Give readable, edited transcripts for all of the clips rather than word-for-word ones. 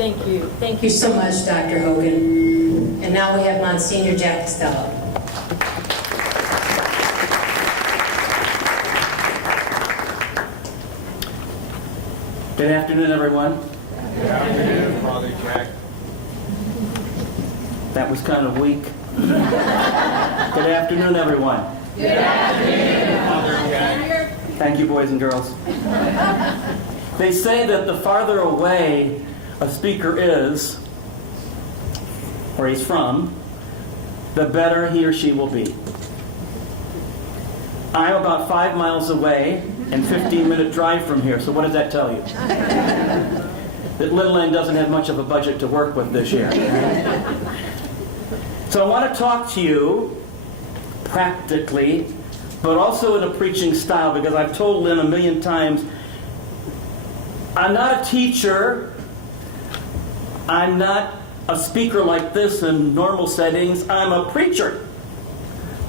Thank you. Thank you so much, Dr. Hogan. And now we have Monsignor Jack Costello. Good afternoon, everyone. Good afternoon, Father Jack. That was kind of weak. Good afternoon, everyone. Good afternoon, Father Jack. Thank you, boys and girls. They say that the farther away a speaker is, where he's from, the better he or she will be. I'm about 5 miles away and 15-minute drive from here, so what does that tell you? That Little Lane doesn't have much of a budget to work with this year. So I want to talk to you practically, but also in a preaching style, because I've told Lynn a million times, I'm not a teacher, I'm not a speaker like this in normal settings, I'm a preacher.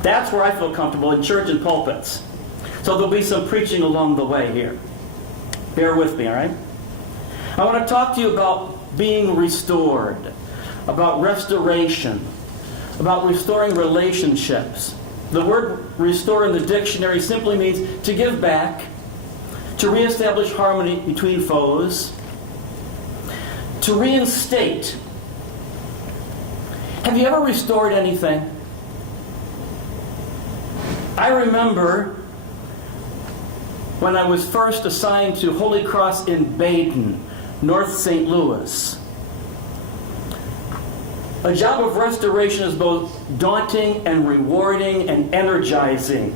That's where I feel comfortable, in church and pulpits. So there'll be some preaching along the way here. Bear with me, all right? I want to talk to you about being restored, about restoration, about restoring relationships. The word restore in the dictionary simply means to give back, to reestablish harmony between foes, to reinstate. Have you ever restored anything? I remember when I was first assigned to Holy Cross in Baden, North St. Louis. A job of restoration is both daunting and rewarding and energizing.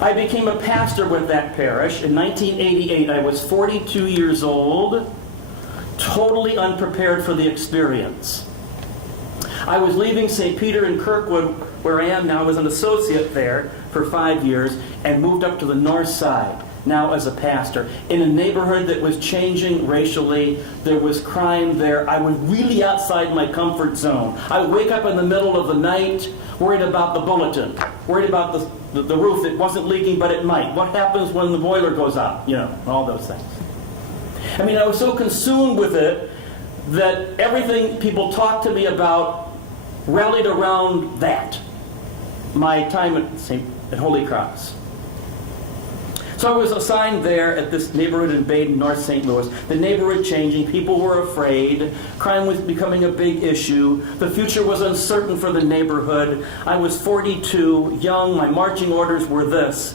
I became a pastor with that parish in 1988. I was 42 years old, totally unprepared for the experience. I was leaving St. Peter in Kirkwood, where I am now. I was an associate there for 5 years and moved up to the north side, now as a pastor, in a neighborhood that was changing racially. There was crime there. I was really outside my comfort zone. I would wake up in the middle of the night worried about the bulletin, worried about the roof that wasn't leaking, but it might. What happens when the boiler goes out? You know, all those things. I mean, I was so consumed with it that everything people talked to me about rallied around that, my time at Holy Cross. So I was assigned there at this neighborhood in Baden, North St. Louis. The neighborhood changing, people were afraid, crime was becoming a big issue, the future was uncertain for the neighborhood. I was 42, young, my marching orders were this: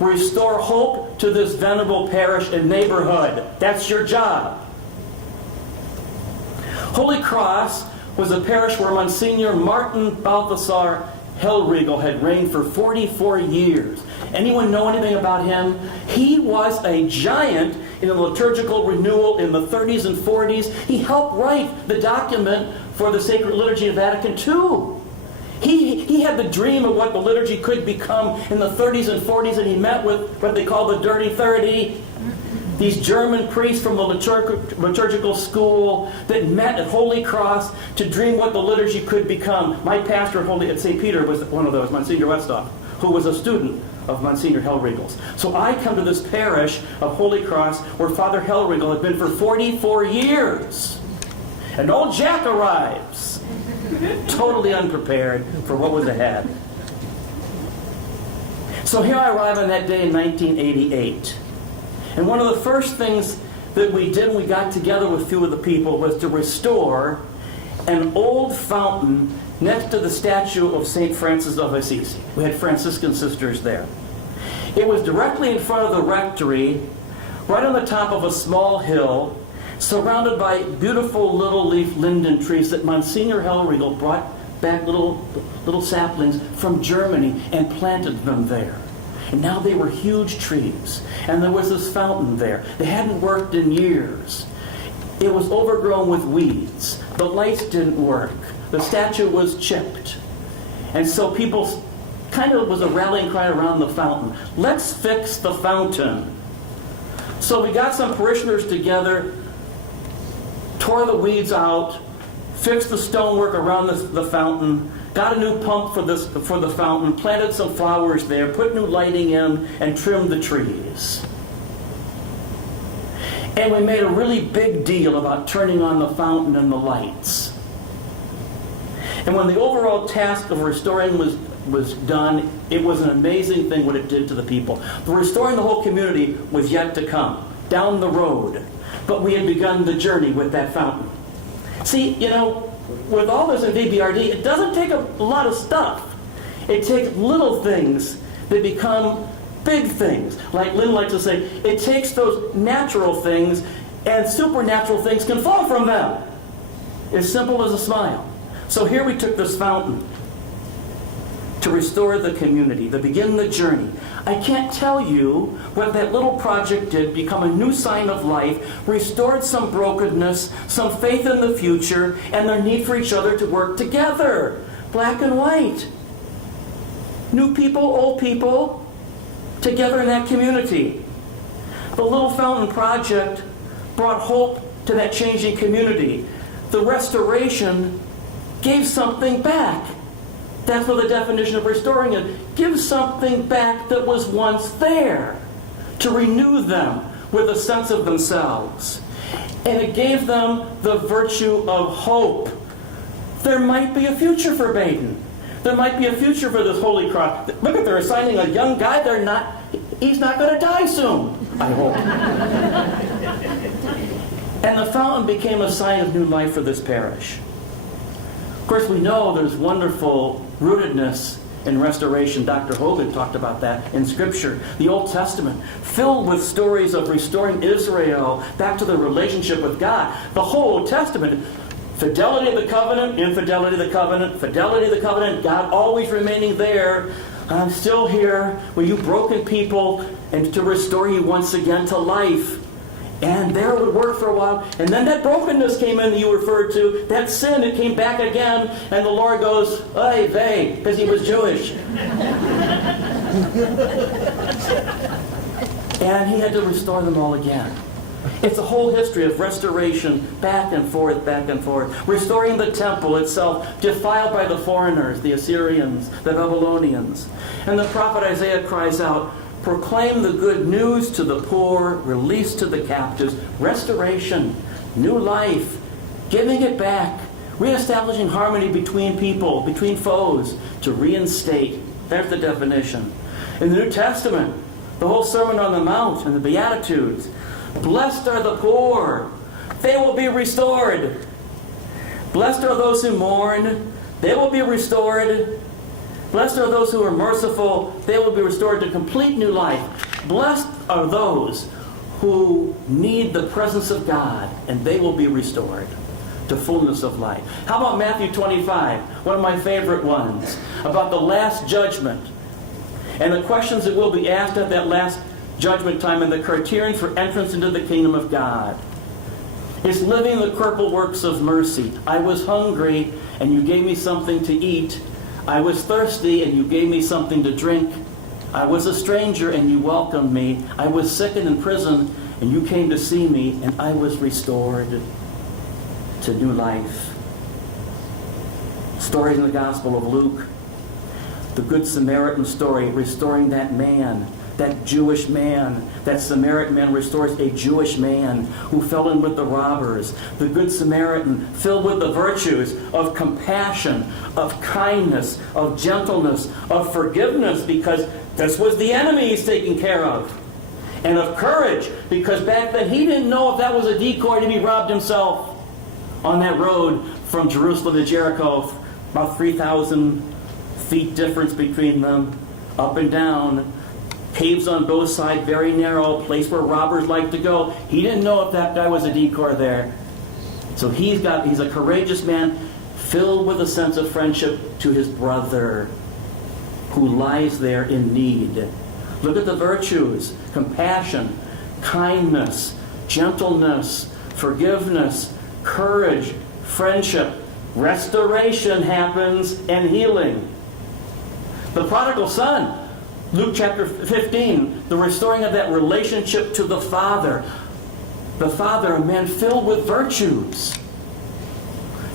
restore hope to this venerable parish and neighborhood. That's your job. Holy Cross was a parish where Monsignor Martin Balthasar Hellriegel had reigned for 44 years. Anyone know anything about him? He was a giant in the liturgical renewal in the 30s and 40s. He helped write the document for the Sacred Liturgy of Vatican II. He had the dream of what the liturgy could become in the 30s and 40s, and he met with what they call the Dirty 30. These German priests from the liturgical school that met at Holy Cross to dream what the liturgy could become. My pastor at St. Peter was one of those, Monsignor Westhoff, who was a student of Monsignor Hellriegel's. So I come to this parish of Holy Cross where Father Hellriegel had been for 44 years. And old Jack arrives, totally unprepared for what was ahead. So here I arrive on that day in 1988. And one of the first things that we did when we got together with a few of the people was to restore an old fountain next to the statue of St. Francis of Assisi. We had Franciscan sisters there. It was directly in front of the rectory, right on the top of a small hill, surrounded by beautiful little leaf linden trees that Monsignor Hellriegel brought back little saplings from Germany and planted them there. And now they were huge trees. And there was this fountain there. They hadn't worked in years. It was overgrown with weeds. The lights didn't work. The statue was chipped. And so people kind of was a rallying cry around the fountain. Let's fix the fountain. So we got some parishioners together, tore the weeds out, fixed the stonework around the fountain, got a new pump for the fountain, planted some flowers there, put new lighting in, and trimmed the trees. And we made a really big deal about turning on the fountain and the lights. And when the overall task of restoring was done, it was an amazing thing what it did to the people. Restoring the whole community was yet to come, down the road. But we had begun the journey with that fountain. See, with all this in VBRD, it doesn't take a lot of stuff. It takes little things that become big things. Like Lynn likes to say, it takes those natural things and supernatural things can fall from them. As simple as a smile. So here we took this fountain to restore the community, to begin the journey. I can't tell you what that little project did, become a new sign of life, restored some brokenness, some faith in the future, and their need for each other to work together. Black and white. New people, old people, together in that community. The Little Fountain Project brought hope to that changing community. The restoration gave something back. That's what the definition of restoring is. Give something back that was once there. To renew them with a sense of themselves. And it gave them the virtue of hope. There might be a future for Baden. There might be a future for this Holy Cross. Look, if they're assigning a young guy, he's not going to die soon, I hope. And the fountain became a sign of new life for this parish. Of course, we know there's wonderful rootedness in restoration. Dr. Hogan talked about that in Scripture. The Old Testament, filled with stories of restoring Israel back to their relationship with God. The whole Old Testament, fidelity of the covenant, infidelity of the covenant, fidelity of the covenant, God always remaining there. I'm still here with you broken people and to restore you once again to life. And there it would work for a while. And then that brokenness came in that you referred to. That sin, it came back again. And the Lord goes, "Hey, vey," because he was Jewish. And he had to restore them all again. It's a whole history of restoration, back and forth, back and forth. Restoring the temple itself, defiled by the foreigners, the Assyrians, the Babylonians. And the prophet Isaiah cries out, "Proclaim the good news to the poor, release to the captives, restoration, new life, giving it back, reestablishing harmony between people, between foes, to reinstate." There's the definition. In the New Testament, the whole Sermon on the Mount and the Beatitudes. Blessed are the poor, they will be restored. Blessed are those who mourn, they will be restored. Blessed are those who are merciful, they will be restored to complete new life. Blessed are those who need the presence of God, and they will be restored to fullness of life. How about Matthew 25, one of my favorite ones, about the last judgment, and the questions that will be asked at that last judgment time and the criterion for entrance into the kingdom of God. It's living the corporal works of mercy. I was hungry, and you gave me something to eat. I was thirsty, and you gave me something to drink. I was a stranger, and you welcomed me. I was sick and in prison, and you came to see me, and I was restored to new life. Stories in the Gospel of Luke. The Good Samaritan story, restoring that man, that Jewish man. That Samaritan man restores a Jewish man who fell in with the robbers. The Good Samaritan, filled with the virtues of compassion, of kindness, of gentleness, of forgiveness, because this was the enemy he's taking care of. And of courage, because back then he didn't know if that was a decoy to be robbed himself. On that road from Jerusalem to Jericho, about 3,000 feet difference between them, up and down. Caves on both sides, very narrow, place where robbers like to go. He didn't know if that guy was a decoy there. So he's a courageous man, filled with a sense of friendship to his brother who lies there in need. Look at the virtues: compassion, kindness, gentleness, forgiveness, courage, friendship. Restoration happens and healing. The prodigal son, Luke chapter 15, the restoring of that relationship to the Father. The Father, a man filled with virtues.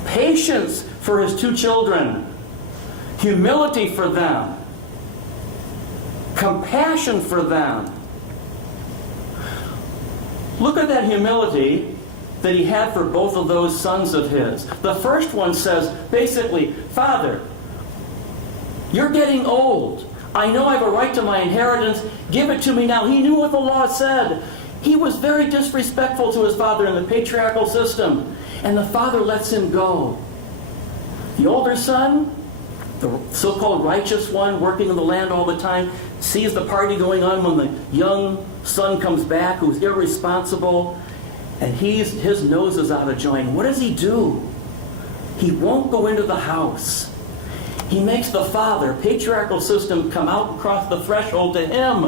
Patience for his two children. Humility for them. Compassion for them. Look at that humility that he had for both of those sons of his. The first one says, basically, Father, you're getting old. I know I have a right to my inheritance. Give it to me now. He knew what the law said. He was very disrespectful to his father in the patriarchal system. And the father lets him go. The older son, the so-called righteous one, working in the land all the time, sees the party going on when the young son comes back, who's irresponsible, and his nose is out of joint. What does he do? He won't go into the house. He makes the father, patriarchal system, come out across the threshold to him.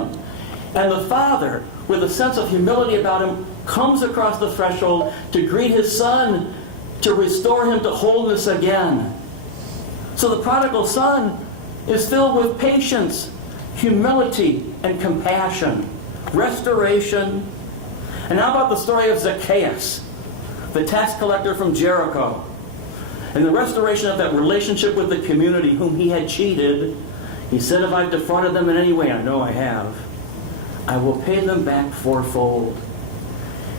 And the father, with a sense of humility about him, comes across the threshold to greet his son, to restore him to wholeness again. So the prodigal son is filled with patience, humility, and compassion, restoration. And how about the story of Zacchaeus, the tax collector from Jericho, and the restoration of that relationship with the community whom he had cheated? He said, if I've defrauded them in any way, I know I have, I will pay them back fourfold.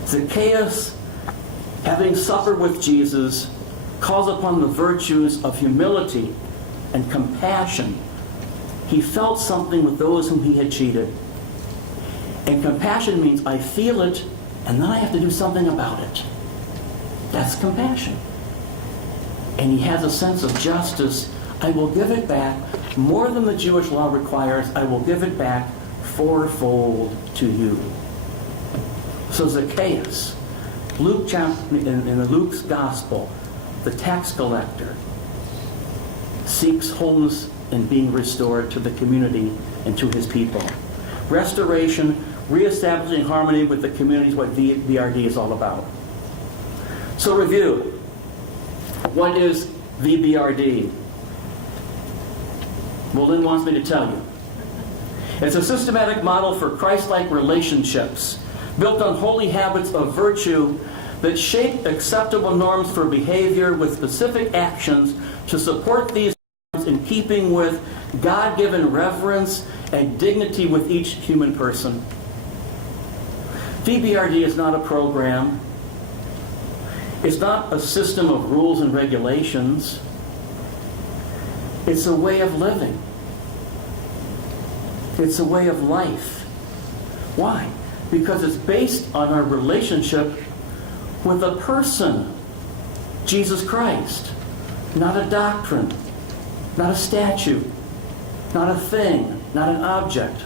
Zacchaeus, having suffered with Jesus, calls upon the virtues of humility and compassion. He felt something with those whom he had cheated. And compassion means I feel it, and then I have to do something about it. That's compassion. And he has a sense of justice. I will give it back more than the Jewish law requires. I will give it back fourfold to you. So Zacchaeus, in Luke's gospel, the tax collector, seeks wholeness and being restored to the community and to his people. Restoration, reestablishing harmony with the community is what VBRD is all about. So review. What is VBRD? Well, Lynn wants me to tell you. It's a systematic model for Christ-like relationships built on holy habits of virtue that shape acceptable norms for behavior with specific actions to support these norms in keeping with God-given reverence and dignity with each human person. VBRD is not a program. It's not a system of rules and regulations. It's a way of living. It's a way of life. Why? Because it's based on our relationship with a person, Jesus Christ. Not a doctrine, not a statute, not a thing, not an object,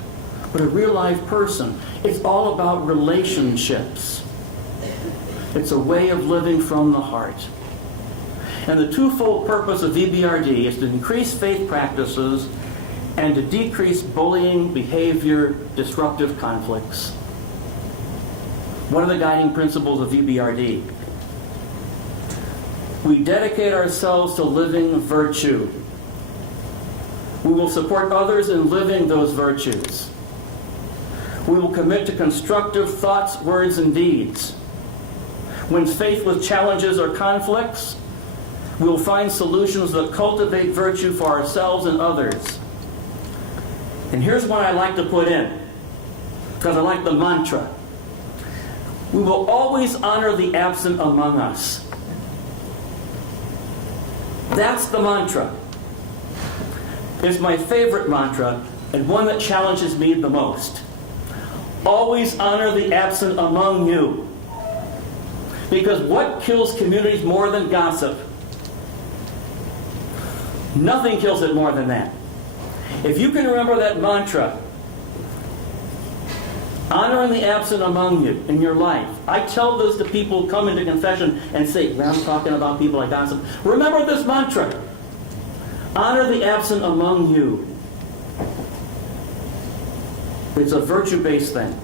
but a real life person. It's all about relationships. It's a way of living from the heart. And the twofold purpose of VBRD is to increase faith practices and to decrease bullying, behavior, disruptive conflicts. What are the guiding principles of VBRD? We dedicate ourselves to living virtue. We will support others in living those virtues. We will commit to constructive thoughts, words, and deeds. When faced with challenges or conflicts, we will find solutions that cultivate virtue for ourselves and others. And here's one I like to put in, because I like the mantra. We will always honor the absent among us. That's the mantra. It's my favorite mantra, and one that challenges me the most. Always honor the absent among you. Because what kills communities more than gossip? Nothing kills it more than that. If you can remember that mantra, honoring the absent among you in your life. I tell this to people who come into confession and say, well, I'm talking about people I gossip. Remember this mantra. Honor the absent among you. It's a virtue-based thing.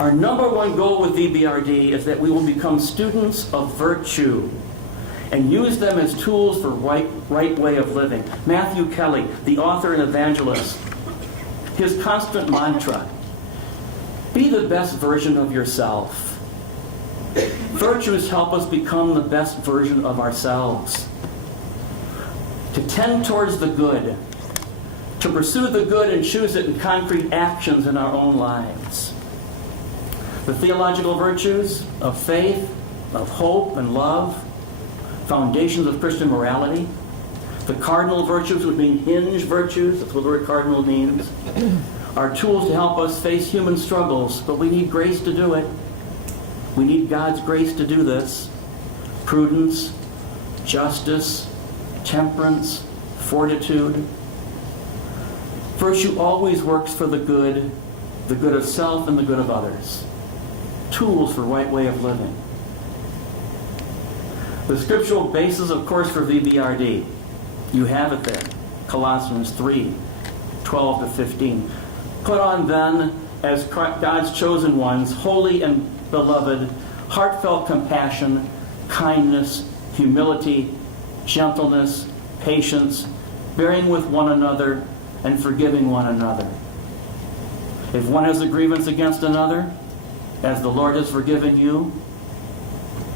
Our number one goal with VBRD is that we will become students of virtue and use them as tools for right way of living. Matthew Kelly, the author and evangelist, his constant mantra, be the best version of yourself. Virtues help us become the best version of ourselves. To tend towards the good, to pursue the good and choose it in concrete actions in our own lives. The theological virtues of faith, of hope and love, foundations of Christian morality. The cardinal virtues, which mean hinge virtues, that's what the word cardinal means, are tools to help us face human struggles, but we need grace to do it. We need God's grace to do this. Prudence, justice, temperance, fortitude. Virtue always works for the good of self and the good of others. Tools for right way of living. The scriptural basis, of course, for VBRD. You have it there. Colossians 3, 12 to 15. Put on then, as God's chosen ones, holy and beloved, heartfelt compassion, kindness, humility, gentleness, patience, bearing with one another, and forgiving one another. If one has a grievance against another, as the Lord has forgiven you,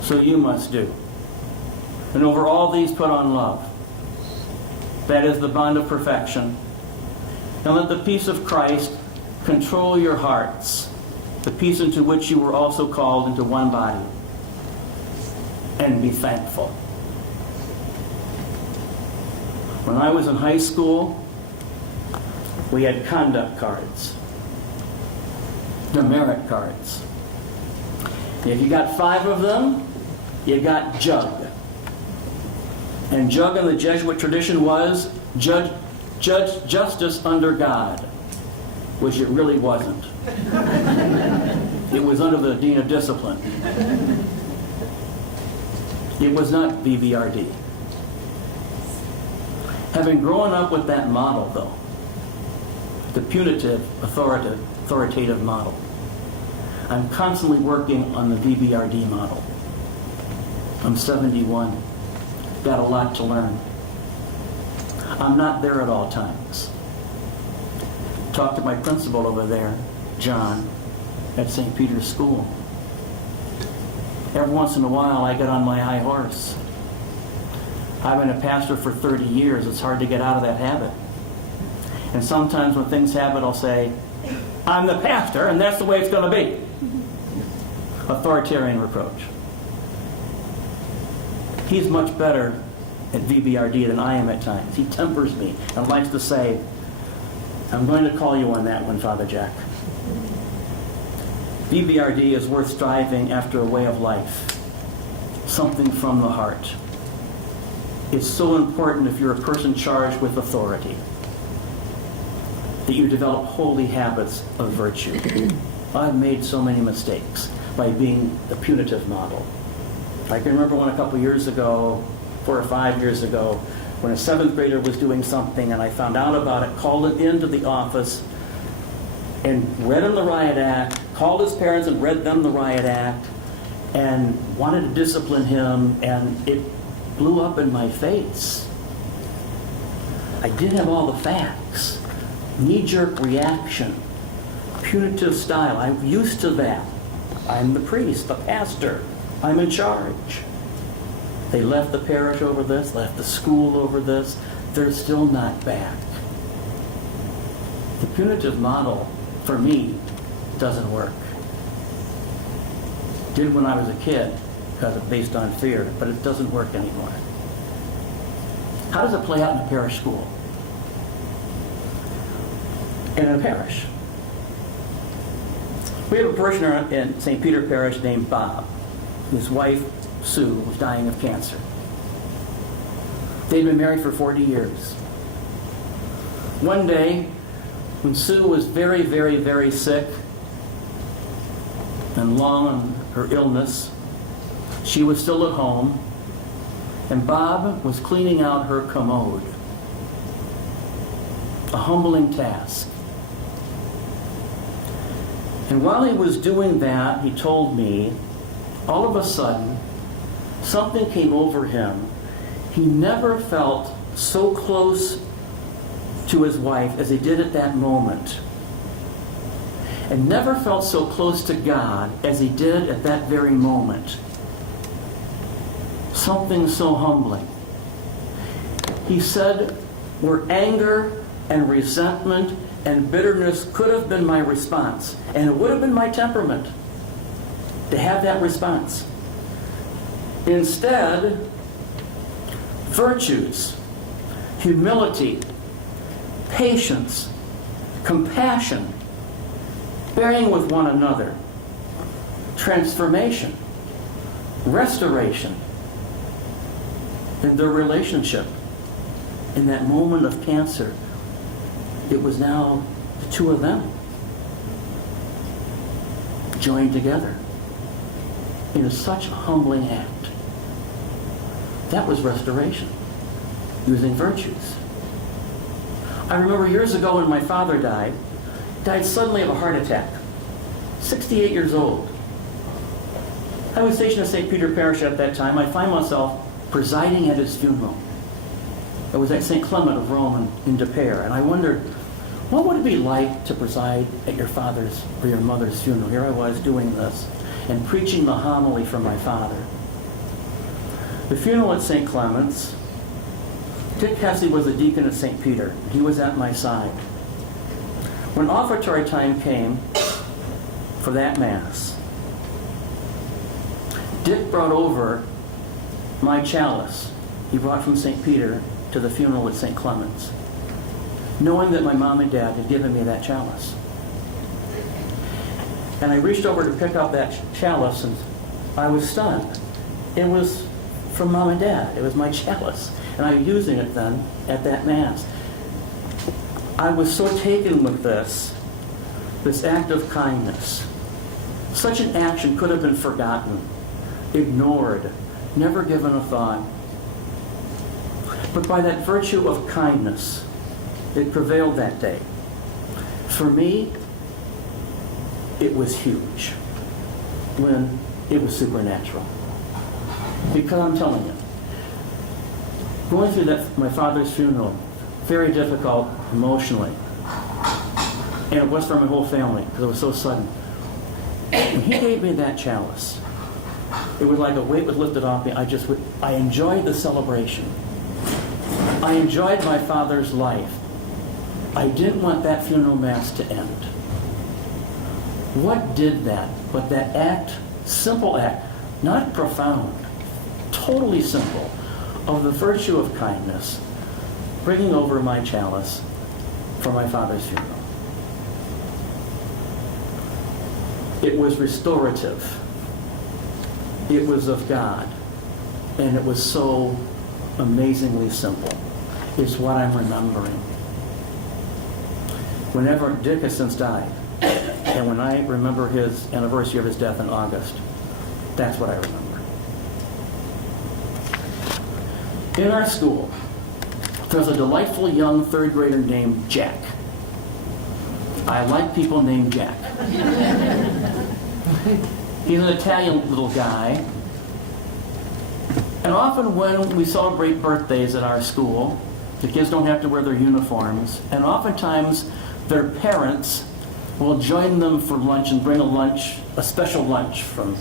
so you must do. And over all these put on love. That is the bond of perfection. And let the peace of Christ control your hearts, the peace into which you were also called into one body. And be thankful. When I was in high school, we had conduct cards, demerit cards. If you got 5 of them, you got jug. And jug in the Jesuit tradition was judge justice under God, which it really wasn't. It was under the Dean of Discipline. It was not VBRD. Having grown up with that model, though, the punitive, authoritative model, I'm constantly working on the VBRD model. I'm 71. Got a lot to learn. I'm not there at all times. Talked to my principal over there, John, at St. Peter's School. Every once in a while, I get on my high horse. I've been a pastor for 30 years. It's hard to get out of that habit. And sometimes when things happen, I'll say, I'm the pastor, and that's the way it's going to be. Authoritarian reproach. He's much better at VBRD than I am at times. He tempers me and likes to say, I'm going to call you on that one, Father Jack. VBRD is worth striving after a way of life. Something from the heart. It's so important if you're a person charged with authority that you develop holy habits of virtue. I've made so many mistakes by being the punitive model. I can remember one a couple years ago, 4 or 5 years ago, when a 7th grader was doing something and I found out about it, called him into the office and read him the riot act, called his parents and read them the riot act, and wanted to discipline him, and it blew up in my face. I didn't have all the facts. Knee-jerk reaction, punitive style. I'm used to that. I'm the priest, the pastor. I'm in charge. They left the parish over this, left the school over this. They're still not back. The punitive model, for me, doesn't work. Did when I was a kid, because it's based on fear, but it doesn't work anymore. How does it play out in a parish school? In a parish. We have a parishioner in St. Peter Parish named Bob. His wife, Sue, was dying of cancer. They'd been married for 40 years. One day, when Sue was very, very, very sick and long on her illness, she was still at home, and Bob was cleaning out her commode. A humbling task. And while he was doing that, he told me, all of a sudden, something came over him. He never felt so close to his wife as he did at that moment. And never felt so close to God as he did at that very moment. Something so humbling. He said, where anger and resentment and bitterness could have been my response, and it would have been my temperament. to have that response. Instead, virtues, humility, patience, compassion, bearing with one another, transformation, restoration in their relationship. In that moment of cancer, it was now the two of them joined together in such a humbling act. That was restoration, using virtues. I remember years ago when my father died suddenly of a heart attack, 68 years old. I was stationed at St. Peter Parish at that time. I find myself presiding at his funeral. I was at St. Clement of Rome in De Pere, and I wondered, what would it be like to preside at your father's or your mother's funeral? Here I was doing this and preaching the homily for my father. The funeral at St. Clement's, Dick Hesse was a deacon at St. Peter. He was at my side. When offertory time came for that Mass, Dick brought over my chalice. He brought from St. Peter to the funeral at St. Clement's, knowing that my mom and dad had given me that chalice. And I reached over to pick up that chalice, and I was stunned. It was from Mom and Dad. It was my chalice. And I was using it then at that Mass. I was so taken with this act of kindness. Such an action could have been forgotten, ignored, never given a thought. But by that virtue of kindness, it prevailed that day. For me, it was huge when it was supernatural. Because I'm telling you, going through my father's funeral, very difficult emotionally. And it was for my whole family because it was so sudden. When he gave me that chalice, it was like a weight was lifted off me. I enjoyed the celebration. I enjoyed my father's life. I didn't want that funeral Mass to end. What did that? But that act, simple act, not profound, totally simple, of the virtue of kindness, bringing over my chalice for my father's funeral. It was restorative. It was of God. And it was so amazingly simple. It's what I'm remembering. Whenever Dick has since died, and when I remember his anniversary of his death in August, that's what I remember. In our school, there's a delightful young third grader named Jack. I like people named Jack. He's an Italian little guy. And often when we celebrate birthdays at our school, the kids don't have to wear their uniforms, and oftentimes their parents will join them for lunch and bring a special lunch from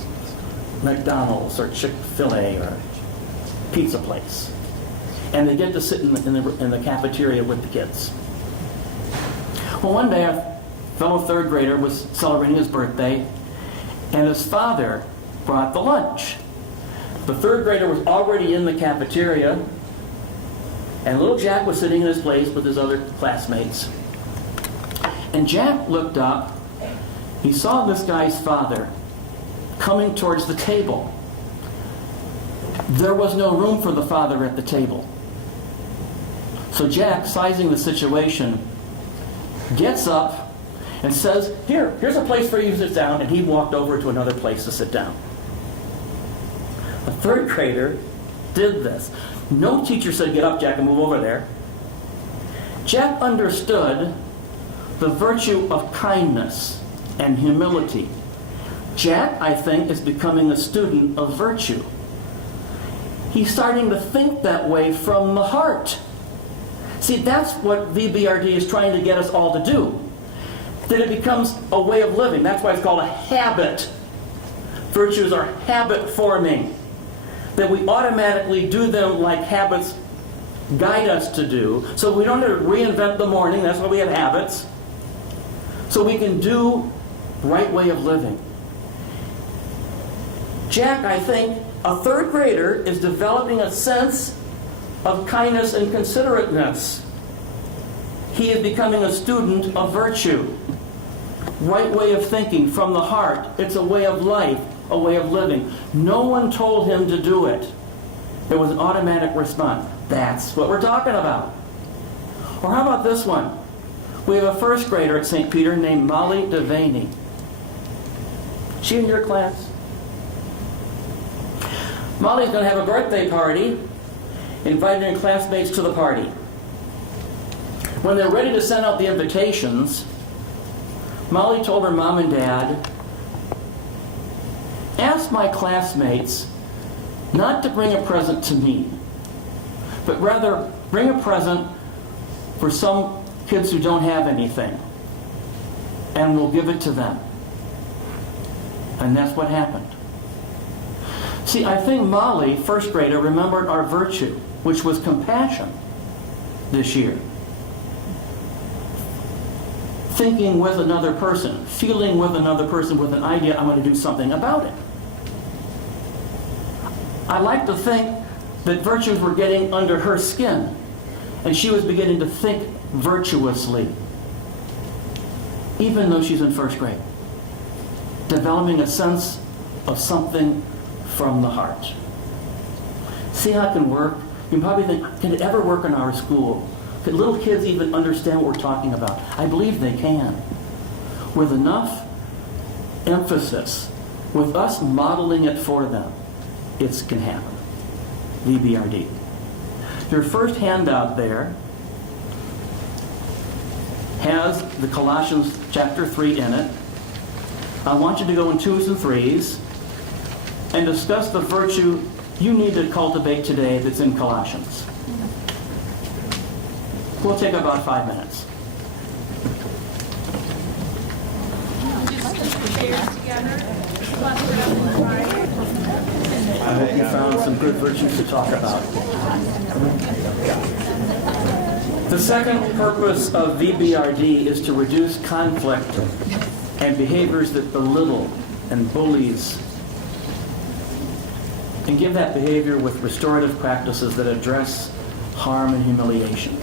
McDonald's or Chick-fil-A or pizza place. And they get to sit in the cafeteria with the kids. Well, one day a fellow third grader was celebrating his birthday, and his father brought the lunch. The third grader was already in the cafeteria, and little Jack was sitting in his place with his other classmates. And Jack looked up. He saw this guy's father coming towards the table. There was no room for the father at the table. So Jack, sizing the situation, gets up and says, here's a place for you to sit down, and he walked over to another place to sit down. A third grader did this. No teacher said, get up, Jack, and move over there. Jack understood the virtue of kindness and humility. Jack, I think, is becoming a student of virtue. He's starting to think that way from the heart. See, that's what VBRD is trying to get us all to do. That it becomes a way of living. That's why it's called a habit. Virtues are habit forming. That we automatically do them like habits guide us to do. So we don't have to reinvent the morning. That's why we have habits. So we can do right way of living. Jack, I think, a third grader is developing a sense of kindness and considerateness. He is becoming a student of virtue. Right way of thinking from the heart. It's a way of life, a way of living. No one told him to do it. It was an automatic response. That's what we're talking about. Or how about this one? We have a first grader at St. Peter named Molly Devaney. She in your class? Molly's going to have a birthday party, inviting her classmates to the party. When they're ready to send out the invitations, Molly told her mom and dad, ask my classmates not to bring a present to me, but rather bring a present for some kids who don't have anything, and we'll give it to them. And that's what happened. See, I think Molly, first grader, remembered our virtue, which was compassion, this year. Thinking with another person, feeling with another person with an idea, I'm going to do something about it. I like to think that virtues were getting under her skin, and she was beginning to think virtuously, even though she's in first grade. Developing a sense of something from the heart. See how it can work? You can probably think, can it ever work in our school? Can little kids even understand what we're talking about? I believe they can. With enough emphasis, with us modeling it for them, it can happen. VBRD. Your first handout there has the Colossians chapter 3 in it. I want you to go in 2s and 3s and discuss the virtue you need to cultivate today that's in Colossians. We'll take about 5 minutes. I hope you found some good virtues to talk about. The second purpose of VBRD is to reduce conflict and behaviors that belittle and bullies, and give that behavior with restorative practices that address harm and humiliation.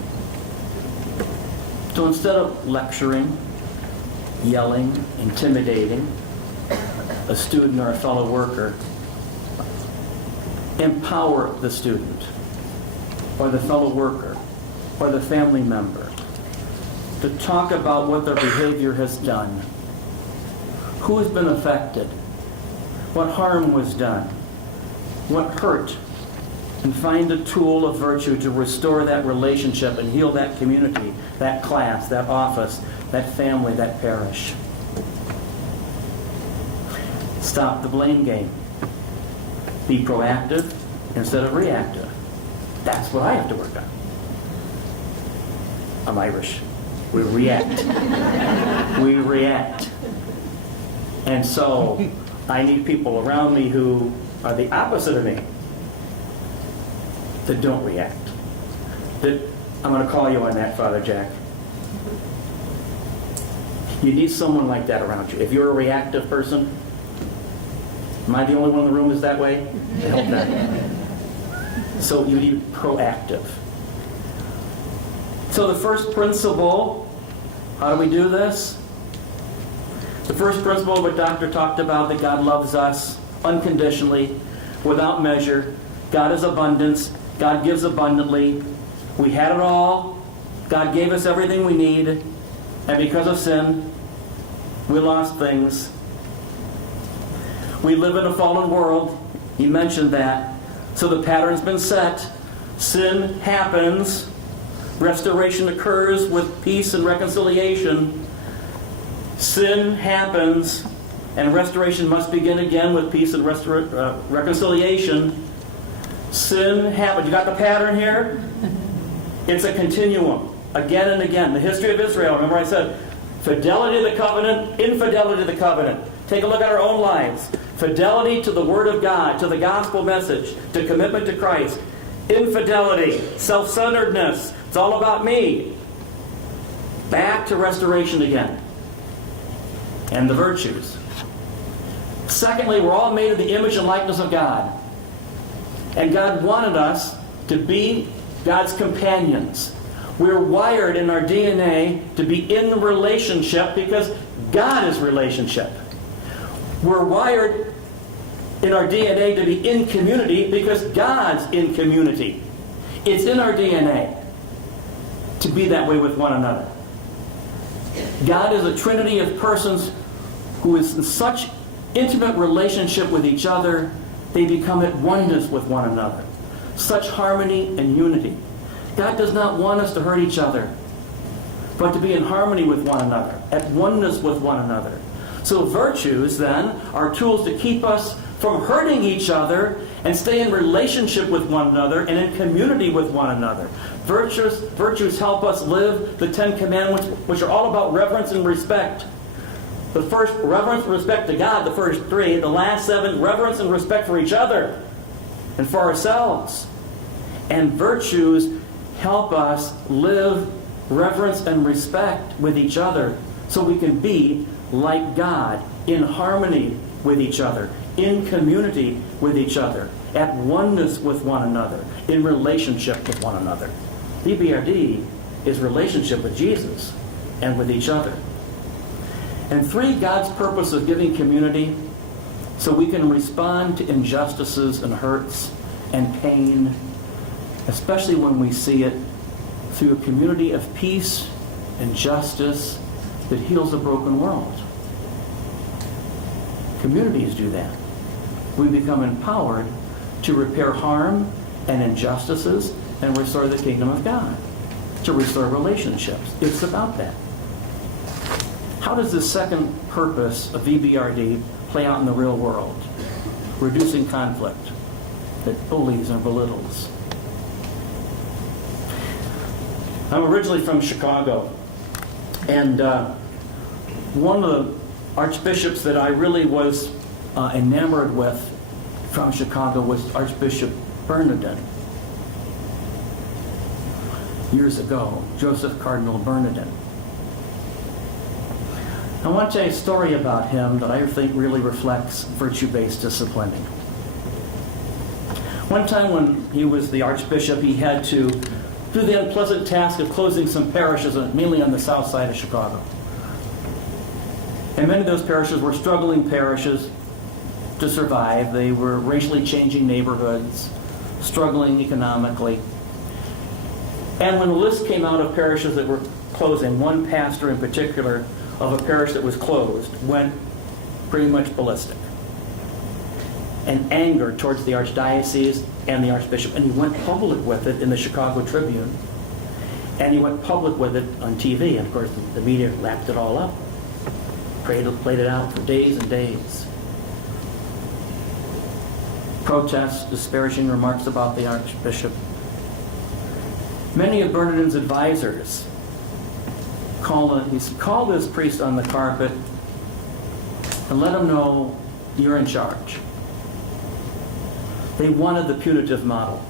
So instead of lecturing, yelling, intimidating a student or a fellow worker, empower the student or the fellow worker or the family member to talk about what their behavior has done, who has been affected, what harm was done, what hurt, and find a tool of virtue to restore that relationship and heal that community, that class, that office, that family, that parish. Stop the blame game. Be proactive instead of reactive. That's what I have to work on. I'm Irish. We react. We react. And so I need people around me who are the opposite of me, that don't react. That I'm going to call you on that, Father Jack. You need someone like that around you. If you're a reactive person, am I the only one in the room that's that way? I hope not. So you need proactive. So the first principle, how do we do this? The first principle, what Doctor talked about, that God loves us unconditionally, without measure. God is abundance. God gives abundantly. We had it all. God gave us everything we need. And because of sin, we lost things. We live in a fallen world. He mentioned that. So the pattern's been set. Sin happens. Restoration occurs with peace and reconciliation. Sin happens, and restoration must begin again with peace and reconciliation. Sin happens. You got the pattern here? It's a continuum, again and again. The history of Israel, remember I said, fidelity to the covenant, infidelity to the covenant. Take a look at our own lives. Fidelity to the Word of God, to the gospel message, to commitment to Christ. Infidelity, self-centeredness. It's all about me. Back to restoration again. And the virtues. Secondly, we're all made in the image and likeness of God. And God wanted us to be God's companions. We're wired in our DNA to be in relationship because God is relationship. We're wired in our DNA to be in community because God's in community. It's in our DNA to be that way with one another. God is a trinity of persons who is in such intimate relationship with each other, they become at oneness with one another. Such harmony and unity. God does not want us to hurt each other, but to be in harmony with one another, at oneness with one another. So virtues, then, are tools to keep us from hurting each other and stay in relationship with one another and in community with one another. Virtues help us live the 10 Commandments, which are all about reverence and respect. The first, reverence and respect to God, the first 3. The last 7, reverence and respect for each other and for ourselves. And virtues help us live reverence and respect with each other so we can be like God, in harmony with each other, in community with each other, at oneness with one another, in relationship with one another. VBRD is relationship with Jesus and with each other. And 3, God's purpose of giving community so we can respond to injustices and hurts and pain, especially when we see it through a community of peace and justice that heals a broken world. Communities do that. We become empowered to repair harm and injustices and restore the kingdom of God, to restore relationships. It's about that. How does the second purpose of VBRD play out in the real world? Reducing conflict that bullies and belittles. I'm originally from Chicago, and one of the archbishops that I really was enamored with from Chicago was Archbishop Bernardin. Years ago, Joseph Cardinal Bernardin. I want to tell you a story about him that I think really reflects virtue-based disciplining. One time when he was the archbishop, he had to do the unpleasant task of closing some parishes, mainly on the south side of Chicago. And many of those parishes were struggling parishes to survive. They were racially changing neighborhoods, struggling economically. And when the list came out of parishes that were closing, one pastor in particular of a parish that was closed went pretty much ballistic. And anger towards the archdiocese and the archbishop. And he went public with it in the Chicago Tribune. And he went public with it on TV. And of course, the media lapped it all up. Played it out for days and days. Protests, disparaging remarks about the archbishop. Many of Bernardin's advisors called this priest on the carpet and let him know you're in charge. They wanted the punitive model.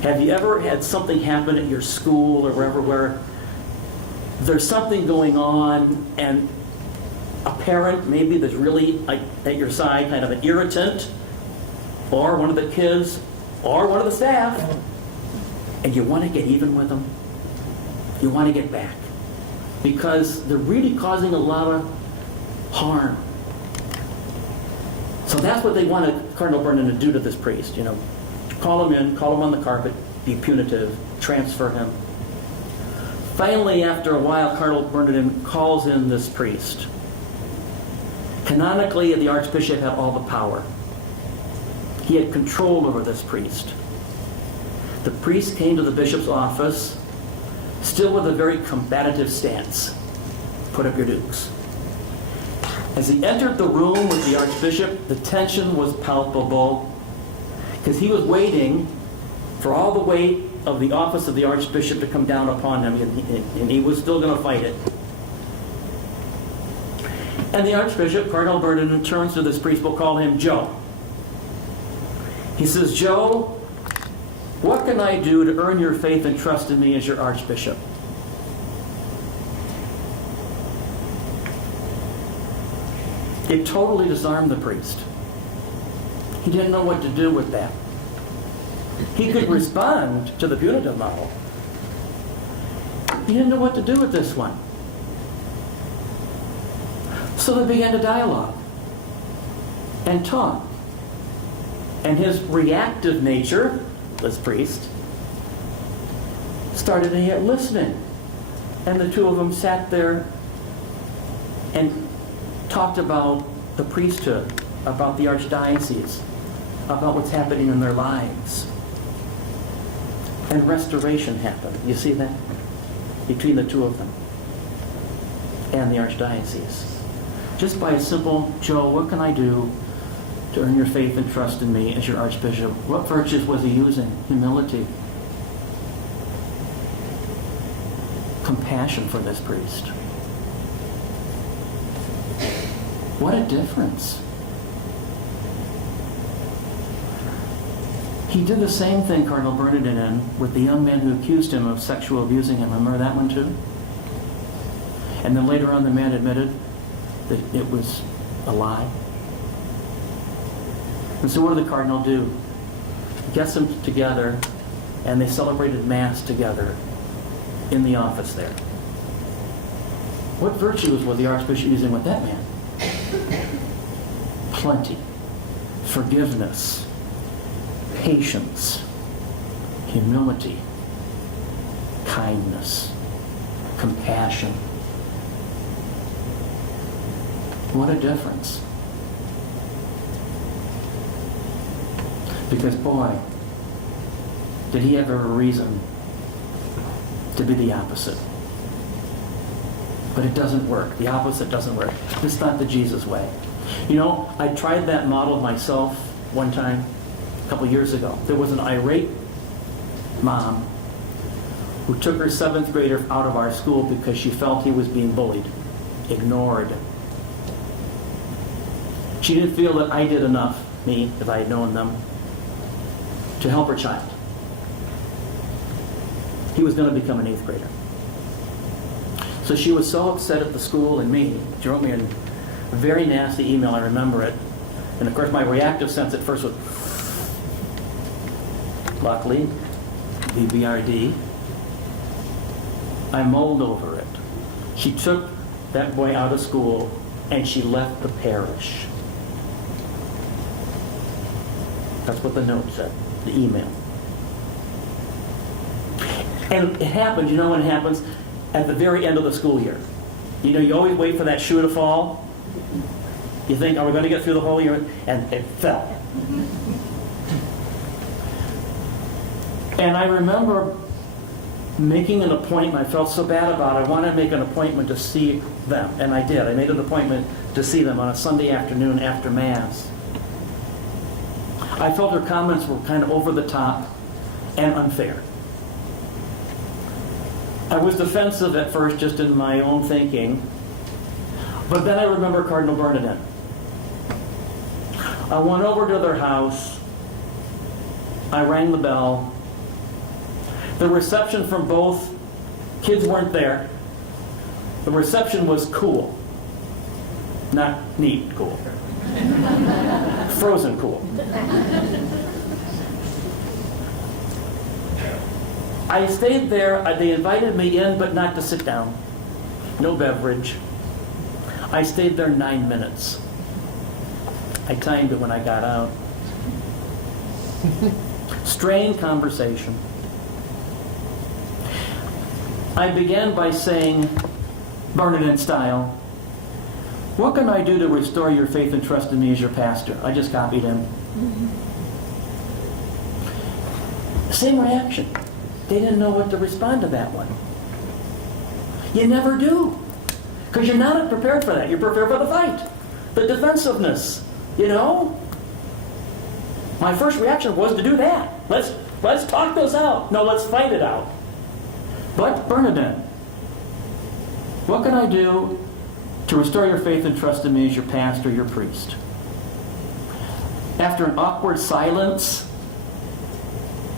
Have you ever had something happen at your school or wherever where there's something going on and a parent maybe that's really at your side, kind of an irritant, or one of the kids, or one of the staff, and you want to get even with them? You want to get back because they're really causing a lot of harm. So that's what they wanted Cardinal Bernardin to do to this priest, Call him in, call him on the carpet, be punitive, transfer him. Finally, after a while, Cardinal Bernardin calls in this priest. Canonically, the archbishop had all the power. He had control over this priest. The priest came to the bishop's office, still with a very combative stance. Put up your dukes. As he entered the room with the archbishop, the tension was palpable because he was waiting for all the weight of the office of the archbishop to come down upon him, and he was still going to fight it. And the archbishop, Cardinal Bernardin, turns to this priest. We'll call him Joe. He says, Joe, what can I do to earn your faith and trust in me as your archbishop? It totally disarmed the priest. He didn't know what to do with that. He could respond to the punitive model. He didn't know what to do with this one. So they began to dialogue and talk. And his reactive nature, this priest, started listening. And the two of them sat there and talked about the priesthood, about the archdiocese, about what's happening in their lives. And restoration happened. You see that? Between the two of them and the archdiocese. Just by a simple, Joe, what can I do to earn your faith and trust in me as your archbishop? What virtues was he using? Humility. Compassion for this priest. What a difference. He did the same thing, Cardinal Bernardin, with the young man who accused him of sexual abusing him. Remember that one too? And then later on the man admitted that it was a lie. And so what did the Cardinal do? He gets them together and they celebrated Mass together in the office there. What virtues was the Archbishop using with that man? Plenty. Forgiveness. Patience. Humility. Kindness. Compassion. What a difference. Because boy, did he ever have a reason to be the opposite. But it doesn't work. The opposite doesn't work. It's not the Jesus way. You know, I tried that model myself one time, a couple years ago. There was an irate mom who took her 7th grader out of our school because she felt he was being bullied, ignored. She didn't feel that I did enough, me, if I had known them, to help her child. He was going to become an 8th grader. So she was so upset at the school and me. She wrote me a very nasty email, I remember it. And of course my reactive sense at first was, luckily, BBRD. I mulled over it. She took that boy out of school and she left the parish. That's what the note said, the email. And it happened, you know when it happens? At the very end of the school year. You know, you always wait for that shoe to fall. You think, are we going to get through the whole year? And it fell. And I remember making an appointment. I felt so bad about it. I wanted to make an appointment to see them. And I did. I made an appointment to see them on a Sunday afternoon after Mass. I felt her comments were kind of over the top and unfair. I was defensive at first, just in my own thinking. But then I remember Cardinal Bernardin. I went over to their house. I rang the bell. The reception from both kids weren't there. The reception was cool. Not neat cool. Frozen cool. I stayed there. They invited me in, but not to sit down. No beverage. I stayed there 9 minutes. I timed it when I got out. Strained conversation. I began by saying, Bernardin style, what can I do to restore your faith and trust in me as your pastor? I just copied him. Same reaction. They didn't know what to respond to that one. You never do. Because you're not prepared for that. You're prepared for the fight. The defensiveness. You know? My first reaction was to do that. Let's talk this out. No, let's fight it out. But Bernardin, what can I do to restore your faith and trust in me as your pastor, your priest? After an awkward silence,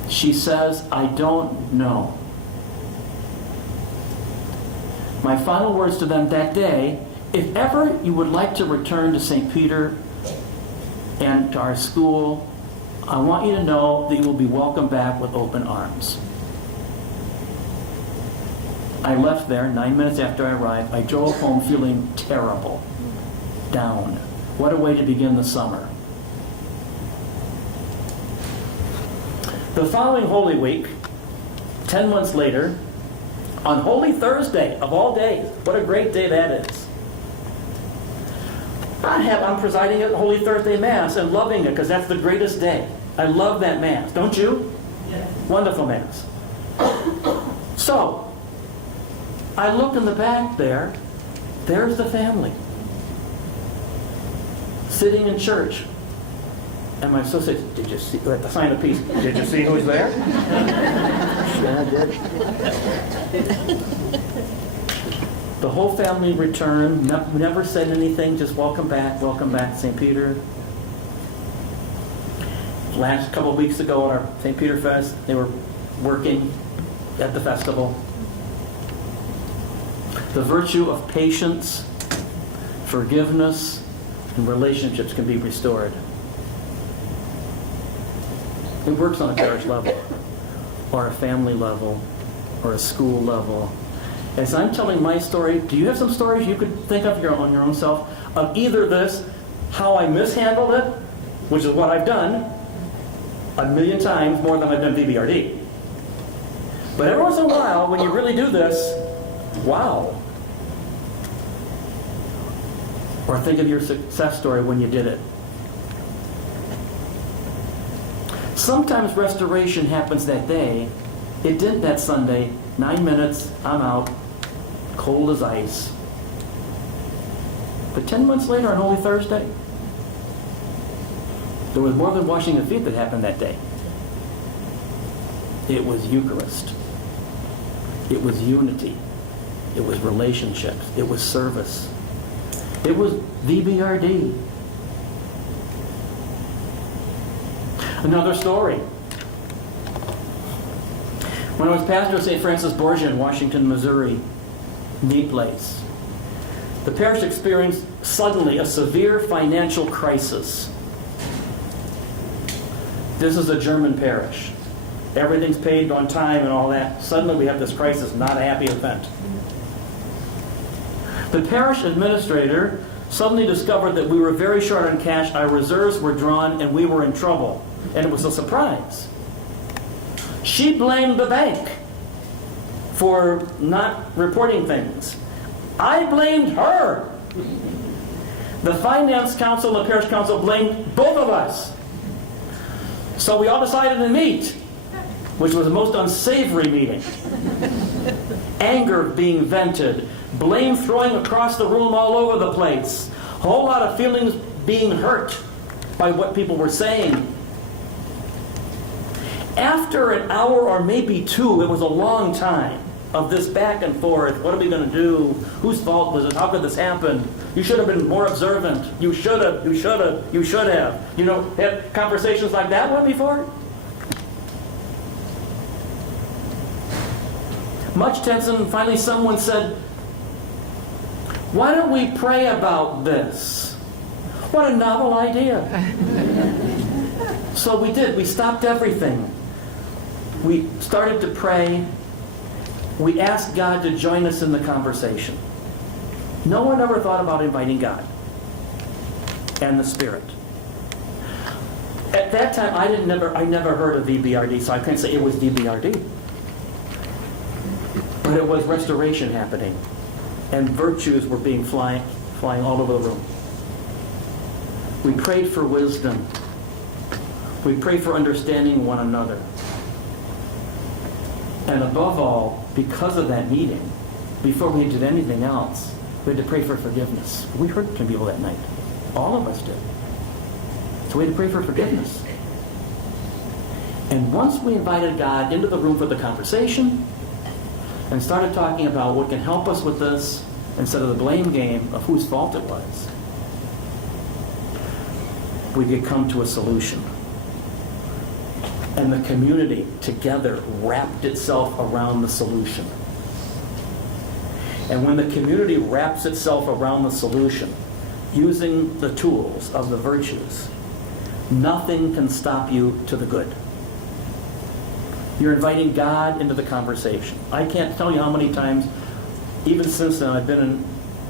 she says, I don't know. My final words to them that day, If ever you would like to return to St. Peter and to our school, I want you to know that you will be welcomed back with open arms. I left there 9 minutes after I arrived. I drove home feeling terrible, down. What a way to begin the summer. The following Holy Week, 10 months later, on Holy Thursday of all days, what a great day that is. I'm presiding at Holy Thursday Mass and loving it because that's the greatest day. I love that Mass, don't you? Yes. Wonderful Mass. So, I look in the back there. There's the family sitting in church. And my sister said, did you see, at the sign of peace, did you see who's there? Yeah, I did. The whole family returned, never said anything, just welcome back St. Peter. Last couple of weeks ago at our St. Peter Fest, they were working at the festival. The virtue of patience, forgiveness, and relationships can be restored. It works on a parish level, or a family level, or a school level. As I'm telling my story, do you have some stories you could think of on your own self of either this, how I mishandled it, which is what I've done 1,000,000 times more than I've done VBRD. But every once in a while, when you really do this, wow. Or think of your success story when you did it. Sometimes restoration happens that day. It didn't that Sunday. 9 minutes, I'm out. Cold as ice. But 10 months later on Holy Thursday, there was more than washing of feet that happened that day. It was Eucharist. It was unity. It was relationships. It was service. It was VBRD. Another story. When I was pastor of St. Francis Borgia in Washington, Missouri, neat place, the parish experienced suddenly a severe financial crisis. This is a German parish. Everything's paid on time and all that. Suddenly we have this crisis, not a happy event. The parish administrator suddenly discovered that we were very short on cash, our reserves were drawn, and we were in trouble. And it was a surprise. She blamed the bank for not reporting things. I blamed her. The finance council and the parish council blamed both of us. So we all decided to meet, which was the most unsavory meeting. Anger being vented, blame throwing across the room all over the place, a whole lot of feelings being hurt by what people were saying. After an hour or maybe two, it was a long time of this back and forth. What are we going to do? Whose fault was it? How could this happen? You should have been more observant. You should have. You should have. You should have. You know, had conversations like that one before? Much tension, and finally someone said, why don't we pray about this? What a novel idea. So we did. We stopped everything. We started to pray. We asked God to join us in the conversation. No one ever thought about inviting God and the Spirit. At that time, I never heard of VBRD, so I couldn't say it was VBRD. But it was restoration happening, and virtues were being flying all over the room. We prayed for wisdom. We prayed for understanding one another. And above all, because of that meeting, before we did anything else, we had to pray for forgiveness. We heard from people that night. All of us did. So we had to pray for forgiveness. And once we invited God into the room for the conversation and started talking about what can help us with this instead of the blame game of whose fault it was, we could come to a solution. And the community together wrapped itself around the solution. And when the community wraps itself around the solution, using the tools of the virtues, nothing can stop you to the good. You're inviting God into the conversation. I can't tell you how many times, even since then, I've been in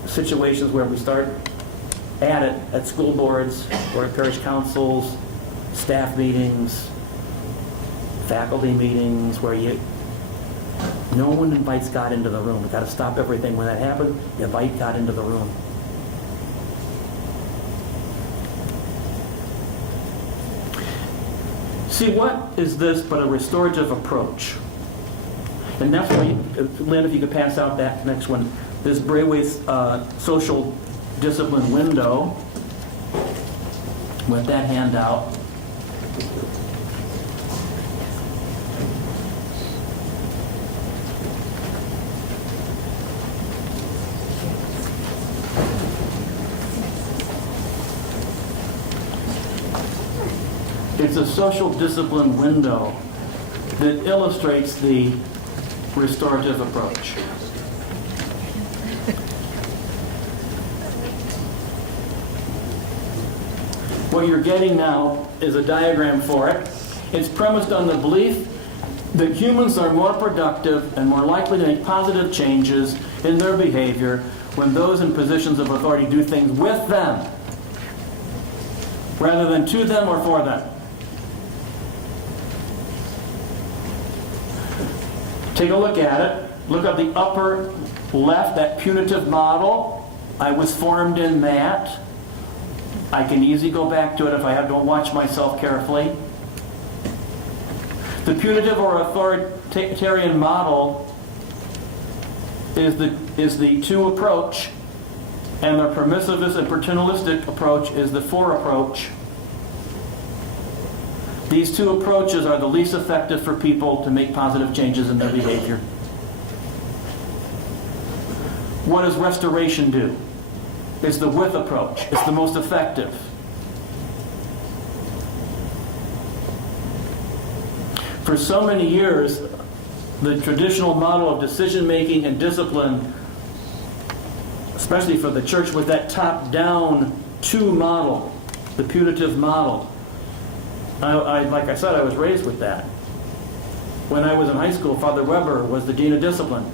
situations where we start at it at school boards or at parish councils, staff meetings, faculty meetings, where no one invites God into the room. We've got to stop everything. When that happens, you invite God into the room. See, what is this but a restorative approach? And that's why, Lynn, if you could pass out that next one, this Brayways social discipline window with that handout. It's a social discipline window that illustrates the restorative approach. What you're getting now is a diagram for it. It's premised on the belief that humans are more productive and more likely to make positive changes in their behavior when those in positions of authority do things with them, rather than to them or for them. Take a look at it. Look at the upper left, that punitive model. I was formed in that. I can easily go back to it if I don't watch myself carefully. The punitive or authoritarian model is the to approach, and the permissivist and paternalistic approach is the for approach. These two approaches are the least effective for people to make positive changes in their behavior. What does restoration do? It's the with approach. It's the most effective. For so many years, the traditional model of decision-making and discipline, especially for the church, with that top-down to model, the punitive model. Like I said, I was raised with that. When I was in high school, Father Weber was the Dean of Discipline.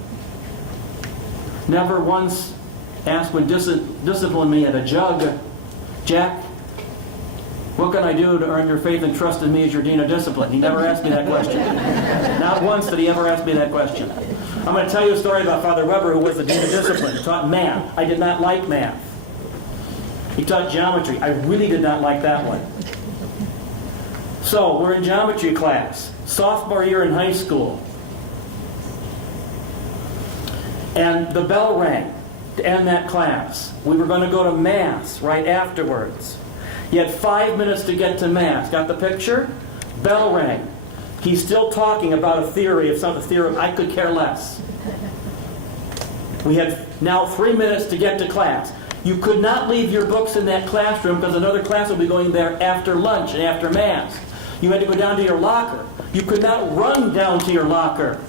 Never once asked when discipline me at a jug, Jack, what can I do to earn your faith and trust in me as your Dean of Discipline? He never asked me that question. Not once did he ever ask me that question. I'm going to tell you a story about Father Weber, who was the Dean of Discipline. He taught math. I did not like math. He taught geometry. I really did not like that one. So, we're in geometry class, sophomore year in high school. And the bell rang to end that class. We were going to go to Mass right afterwards. You had 5 minutes to get to Mass. Got the picture? Bell rang. He's still talking about a theory of some theorem. I could care less. We had now 3 minutes to get to class. You could not leave your books in that classroom because another class will be going there after lunch and after Mass. You had to go down to your locker. You could not run down to your locker.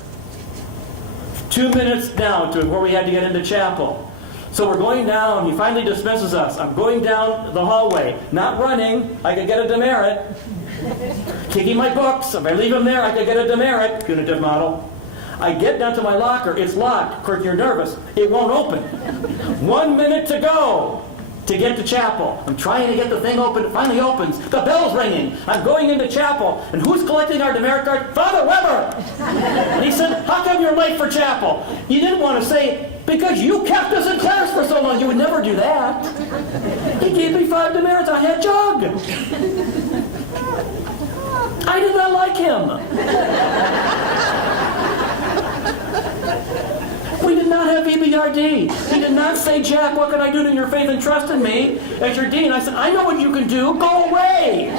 2 minutes now to where we had to get into chapel. So we're going down. He finally dismisses us. I'm going down the hallway. Not running. I could get a demerit. Taking my books. If I leave them there, I could get a demerit. Punitive model. I get down to my locker. It's locked. Of course, you're nervous. It won't open. 1 minute to go to get to chapel. I'm trying to get the thing open. It finally opens. The bell's ringing. I'm going into chapel. And who's collecting our demerit card? Father Weber! And he said, how come you're late for chapel? You didn't want to say, because you kept us in class for so long. You would never do that. He gave me 5 demerits. I had jug. I did not like him. We did not have EBRD. He did not say, Jack, what can I do to your faith and trust in me as your dean? I said, I know what you can do. Go away.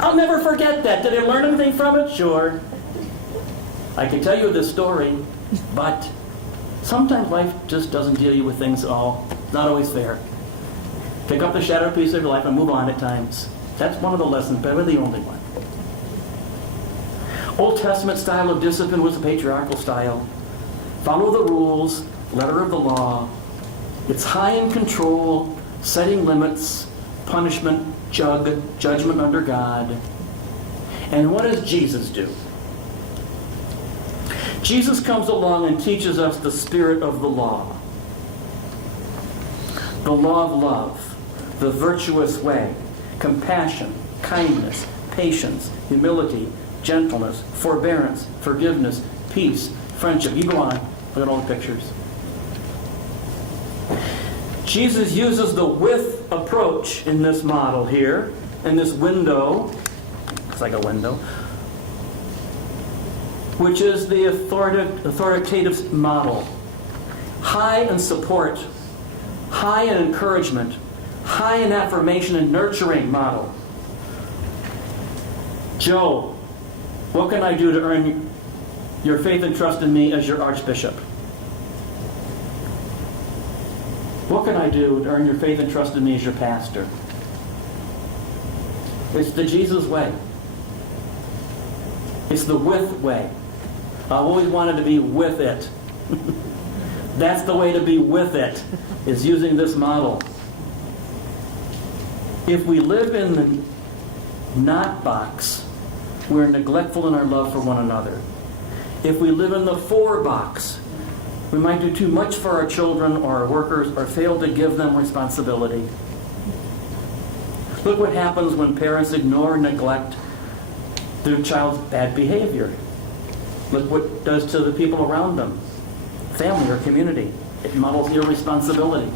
I'll never forget that. Did I learn anything from it? Sure. I can tell you this story, but sometimes life just doesn't deal you with things at all. It's not always fair. Pick up the shadow piece of your life and move on at times. That's one of the lessons, but we're the only one. Old Testament style of discipline was the patriarchal style. follow the rules, letter of the law. It's high in control, setting limits, punishment, judgment under God. And what does Jesus do? Jesus comes along and teaches us the spirit of the law. The law of love, the virtuous way, compassion, kindness, patience, humility, gentleness, forbearance, forgiveness, peace, friendship. You go on. Look at all the pictures. Jesus uses the with approach in this model here, in this window. It's like a window. Which is the authoritative model. High in support, high in encouragement, high in affirmation and nurturing model. Joe, what can I do to earn your faith and trust in me as your archbishop? What can I do to earn your faith and trust in me as your pastor? It's the Jesus way. It's the with way. I've always wanted to be with it. That's the way to be with it, is using this model. If we live in the not box, we're neglectful in our love for one another. If we live in the for box, we might do too much for our children or our workers or fail to give them responsibility. Look what happens when parents ignore and neglect their child's bad behavior. Look what it does to the people around them, family or community. It models irresponsibility.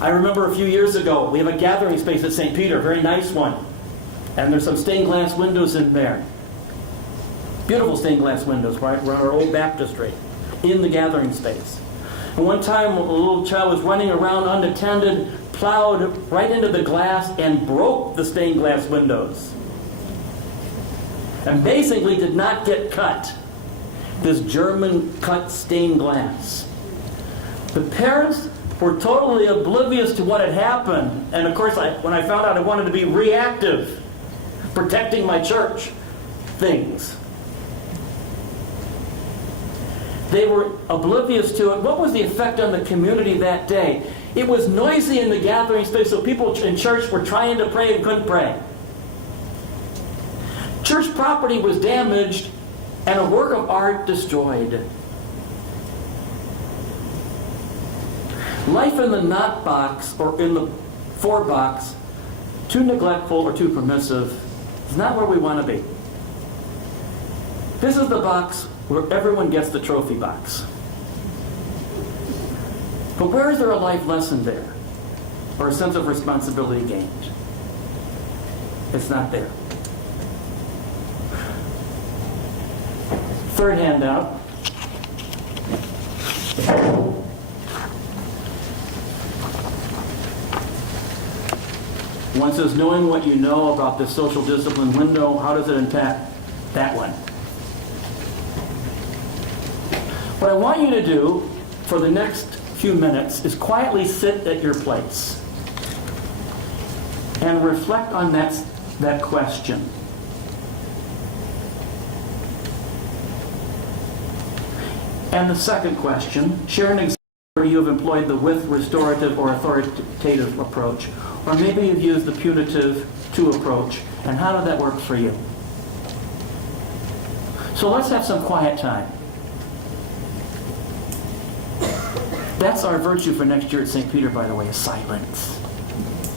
I remember a few years ago, we have a gathering space at St. Peter, a very nice one. And there's some stained glass windows in there. Beautiful stained glass windows, right? We're on our old baptistry, in the gathering space. And one time, a little child was running around unattended, plowed right into the glass and broke the stained glass windows. And basically did not get cut. This German cut stained glass. The parents were totally oblivious to what had happened. And of course, when I found out, I wanted to be reactive, protecting my church things. They were oblivious to it. What was the effect on the community that day? It was noisy in the gathering space, so people in church were trying to pray and couldn't pray. Church property was damaged and a work of art destroyed. Life in the not box or in the for box, too neglectful or too permissive, is not where we want to be. This is the box where everyone gets the trophy box. But where is there a life lesson there? Or a sense of responsibility gained? It's not there. Third handout. One says, knowing what you know about the social discipline window, how does it impact that one? What I want you to do for the next few minutes is quietly sit at your place and reflect on that question. And the second question, share an example where you have employed the with, restorative, or authoritative approach. Or maybe you've used the punitive to approach. And how did that work for you? So let's have some quiet time. That's our virtue for next year at St. Peter, by the way, is silence.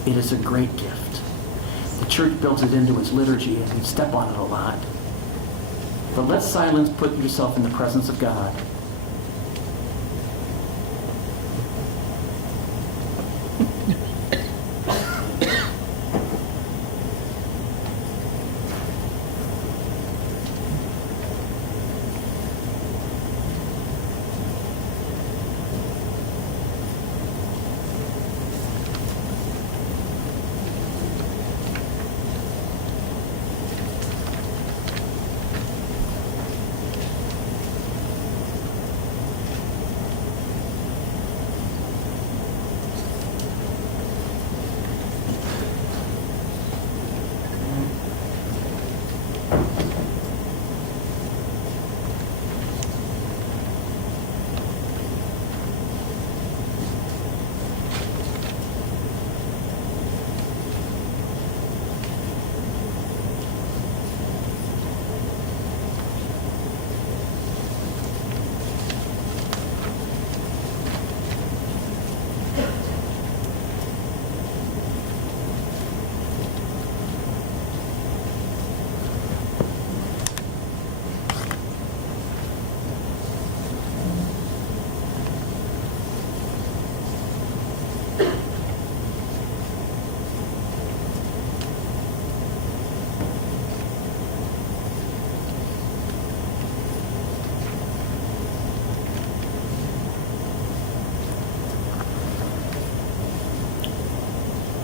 It is a great gift. The church builds it into its liturgy, and we step on it a lot. But let silence put yourself in the presence of God.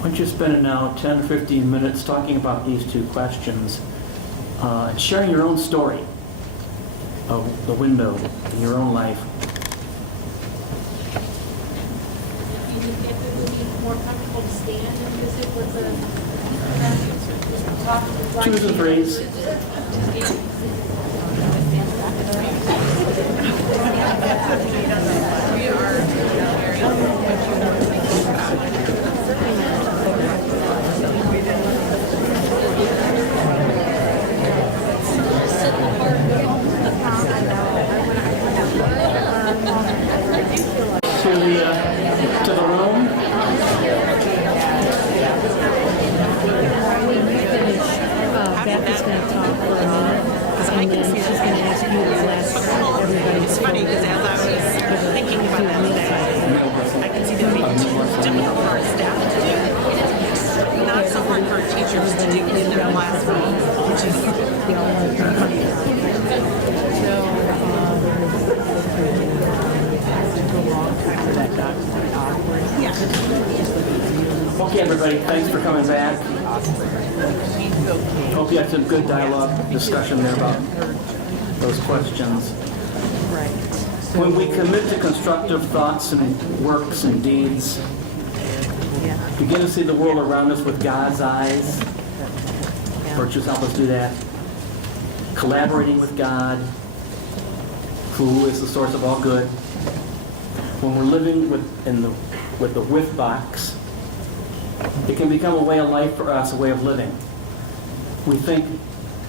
Why don't you spend now 10 or 15 minutes talking about these two questions and sharing your own story of the window in your own life. Do you think it would be more comfortable to stand and visit with the Twos and threes. To the room. Beth is going to talk for a minute, and then she's going to ask you to bless everybody. It's funny because as I was thinking about that today, I can see that being difficult for our staff to do. Not so hard for our teachers to do in their classroom, which is Okay, everybody, thanks for coming back. Hope you had some good dialogue, discussion there about those questions. When we commit to constructive thoughts and works and deeds, begin to see the world around us with God's eyes. Virtues help us do that. Collaborating with God, who is the source of all good. When we're living with the with box, it can become a way of life for us, a way of living. We think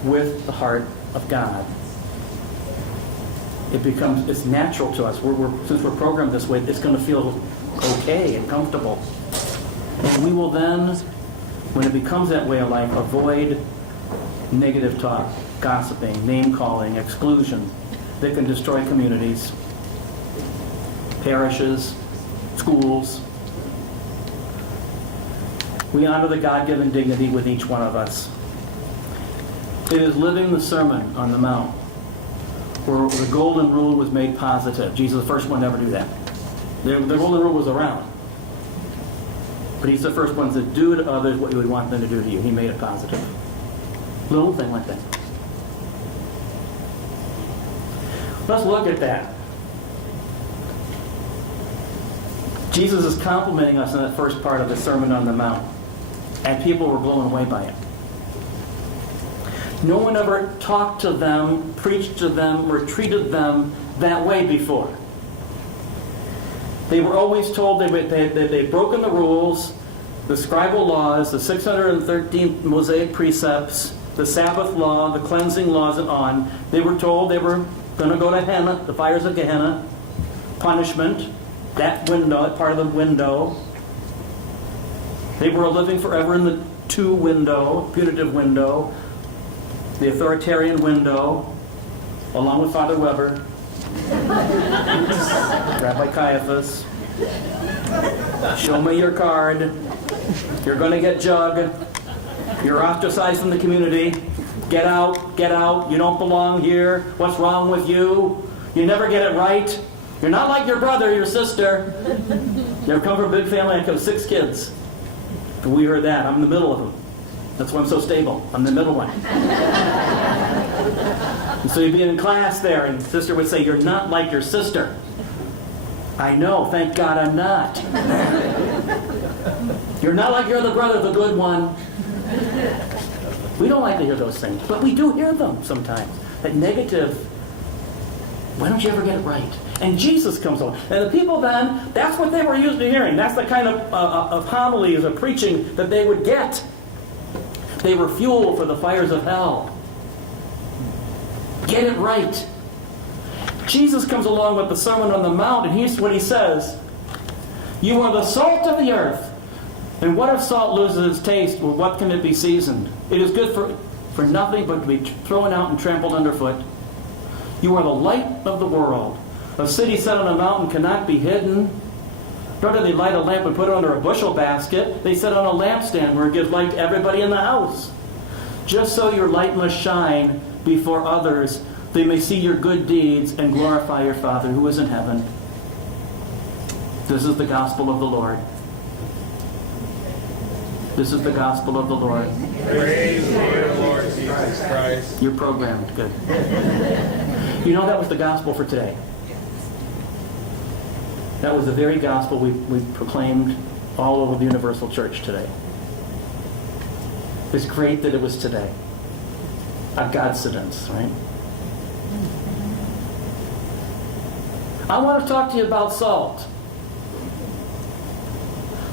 with the heart of God. It's natural to us. Since we're programmed this way, it's going to feel okay and comfortable. And we will then, when it becomes that way of life, avoid negative talk, gossiping, name-calling, exclusion that can destroy communities, parishes, schools. We honor the God-given dignity with each one of us. It is living the Sermon on the Mount where the golden rule was made positive. Jesus was the first one to ever do that. The golden rule was around. But he's the first one to do to others what you would want them to do to you. He made it positive. Little thing like that. Let's look at that. Jesus is complimenting us in that first part of the Sermon on the Mount. And people were blown away by it. No one ever talked to them, preached to them, or treated them that way before. They were always told they'd broken the rules, the scribal laws, the 613 Mosaic precepts, the Sabbath law, the cleansing laws, and on. They were told they were going to go to Gehenna, the fires of Gehenna, punishment, that window, that part of the window. They were living forever in the two window, punitive window, the authoritarian window, along with Father Weber, Rabbi Caiaphas. Show me your card. You're going to get jugged. You're ostracized from the community. Get out, get out. You don't belong here. What's wrong with you? You never get it right. You're not like your brother, your sister. You ever come from a big family? I have 6 kids. And we heard that. I'm in the middle of them. That's why I'm so stable. I'm the middle one. And so you'd be in class there, and sister would say, "You're not like your sister." I know. Thank God I'm not. You're not like your other brother, the good one. We don't like to hear those things, but we do hear them sometimes. That negative, why don't you ever get it right? And Jesus comes along. And the people then, that's what they were used to hearing. That's the kind of homilies or preaching that they would get. They were fuel for the fires of hell. Get it right. Jesus comes along with the Sermon on the Mount, and here's what he says. You are the salt of the earth. And what if salt loses its taste? Well, what can it be seasoned? It is good for nothing but to be thrown out and trampled underfoot. You are the light of the world. A city set on a mountain cannot be hidden. Nor do they light a lamp and put it under a bushel basket. They set it on a lampstand where it gives light to everybody in the house. Just so your light must shine before others, they may see your good deeds and glorify your Father who is in heaven. This is the gospel of the Lord. This is the gospel of the Lord. Praise the Lord Jesus Christ. You're programmed. Good. You know that was the gospel for today. That was the very gospel we proclaimed all over the Universal Church today. It's great that it was today. A coincidence, right? I want to talk to you about salt.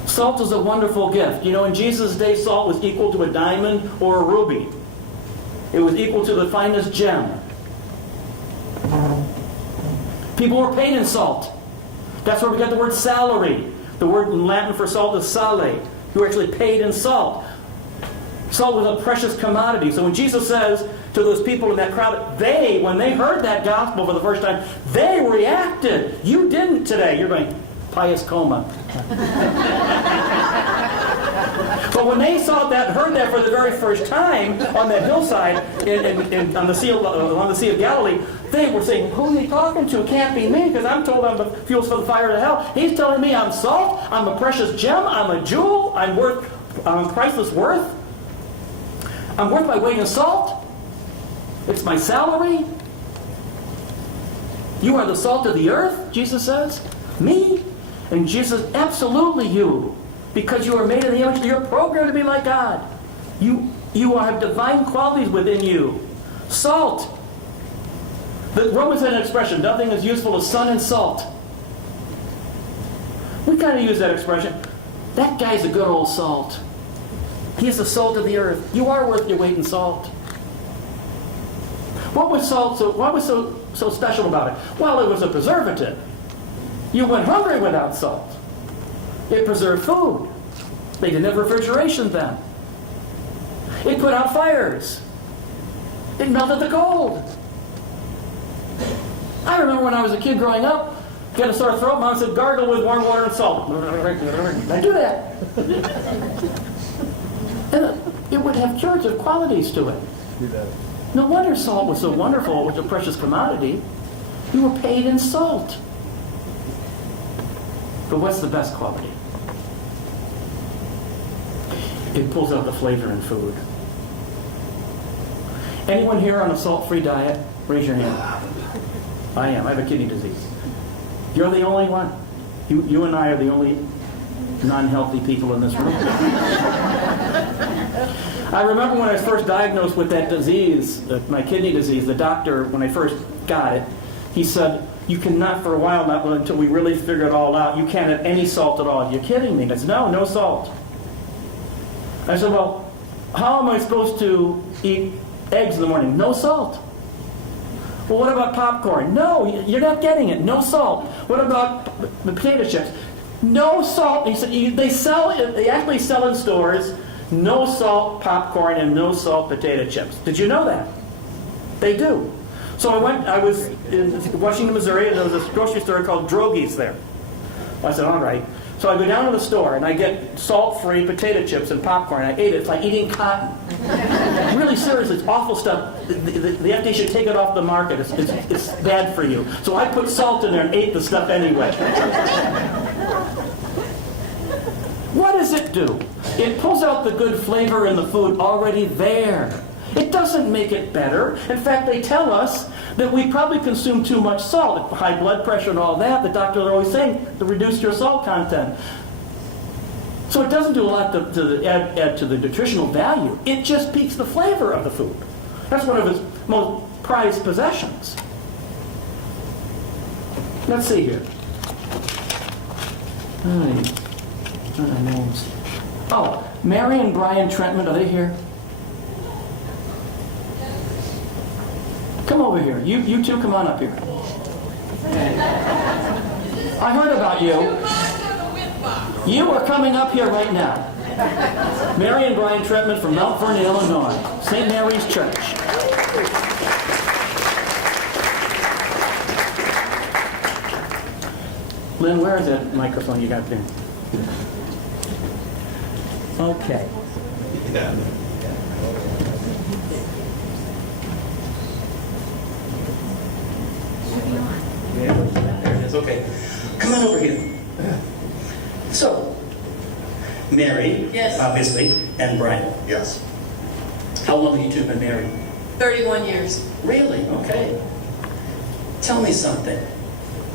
Salt is a wonderful gift. You know, in Jesus' day, salt was equal to a diamond or a ruby. It was equal to the finest gem. People were paid in salt. That's where we got the word salary. The word in Latin for salt is sale. You were actually paid in salt. Salt was a precious commodity. So when Jesus says to those people in that crowd, when they heard that gospel for the first time, they reacted. You didn't today. You're going, pious coma. But when they saw that, heard that for the very first time on that hillside on the along the Sea of Galilee, they were saying, who are they talking to? It can't be me, because I'm told I'm the fuels for the fire of hell. He's telling me I'm salt, I'm a precious gem, I'm a jewel, I'm priceless worth. I'm worth my weight in salt. It's my salary. You are the salt of the earth, Jesus says. Me? And Jesus, absolutely you. Because you are made in the image, you're programmed to be like God. You have divine qualities within you. Salt. The Romans had an expression, nothing is useful as sun and salt. We kind of use that expression. That guy's a good old salt. He is the salt of the earth. You are worth your weight in salt. What was so special about it? Well, it was a preservative. You went hungry without salt. It preserved food. They didn't have refrigeration then. It put out fires. It melted the cold. I remember when I was a kid growing up, get a sore throat, Mom said, gargle with warm water and salt. I do that. And it would have curative qualities to it. No wonder salt was so wonderful. It was a precious commodity. You were paid in salt. But what's the best quality? It pulls out the flavor in food. Anyone here on a salt-free diet? Raise your hand. I am. I have a kidney disease. You're the only one. You and I are the only non-healthy people in this room. I remember when I was first diagnosed with that disease, my kidney disease, the doctor, when I first got it, he said, you cannot for a while, not until we really figure it all out, you can't have any salt at all. You're kidding me. I said, no salt. I said, well, how am I supposed to eat eggs in the morning? No salt. Well, what about popcorn? No, you're not getting it. No salt. What about the potato chips? No salt. He said, they actually sell in stores no salt popcorn and no salt potato chips. Did you know that? They do. So I was in Washington, Missouri, and there was a grocery store called Drogies there. I said, all right. So I go down to the store, and I get salt-free potato chips and popcorn. I ate it. It's like eating cotton. Really, seriously, it's awful stuff. The FDA should take it off the market. It's bad for you. So I put salt in there and ate the stuff anyway. What does it do? It pulls out the good flavor in the food already there. It doesn't make it better. In fact, they tell us that we probably consume too much salt. High blood pressure and all that, the doctors are always saying to reduce your salt content. So it doesn't do a lot to add to the nutritional value. It just piques the flavor of the food. That's one of its most prized possessions. Let's see here. What are their names? Oh, Mary and Brian Trentman, are they here? Come over here. You two come on up here. I heard about you. You are coming up here right now. Mary and Brian Trentman from Mount Vernon, Illinois. St. Mary's Church. Lynn, where is that microphone you got there? Okay. There it is. Okay. Come on over here. So, Mary, Yes. obviously, and Brian. Yes. How long have you two been married? 31 years. Really? Okay. Tell me something.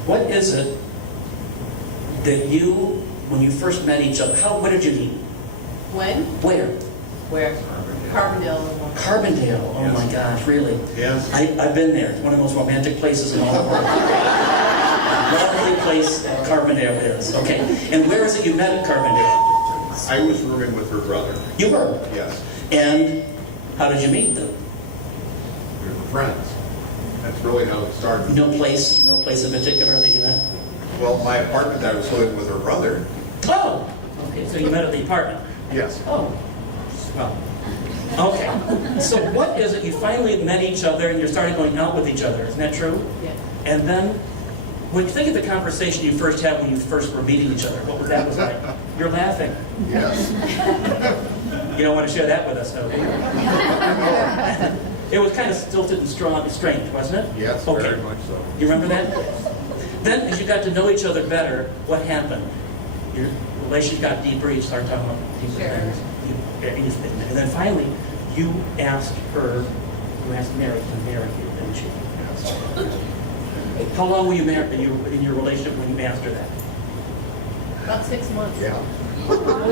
What is it that you, when you first met each other, what did you meet? When? Where? Where? Carbondale. Carbondale. Oh Yes. my gosh, really? Yes. I've been there. It's one of the most romantic places in all the world. Lovely place Carbondale is. Okay. And where is it you met at Carbondale? I was rooming with her brother. You were. Yes. And how did you meet them? We were friends. That's really how it started. No place in particular that you met? Well, my apartment, I was living with her brother. Oh! Okay, so you met at the apartment. Yes. Oh. Well. Okay. So what is it? You finally met each other and you started going out with each other. Isn't that true? Yeah. And then, when you think of the conversation you first had when you first were meeting each other, what was that like? You're laughing. Yes. You don't want to share that with us, no? Do you? It was kind of stilted and strange, wasn't it? Yes, Okay. very much so. You remember that? Then, as you got to know each other better, what happened? Your relationship got deeper. You started talking about deeper things. And then finally, you asked Mary to marry you, didn't you? Yes. How long were you married in your relationship when you asked her that? About 6 months. Yeah. I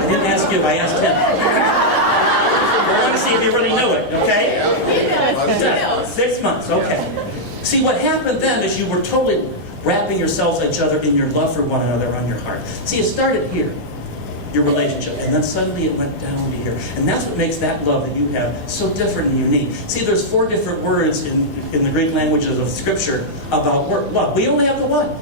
didn't ask you, I asked him. I want to see if you really knew it, okay? Yeah. 6 months, okay. See, what happened then is you were totally wrapping yourselves each other in your love for one another on your heart. See, it started here, your relationship, and then suddenly it went down to here. And that's what makes that love that you have so different and unique. See, there's 4 different words in the Greek languages of Scripture about love. We only have the one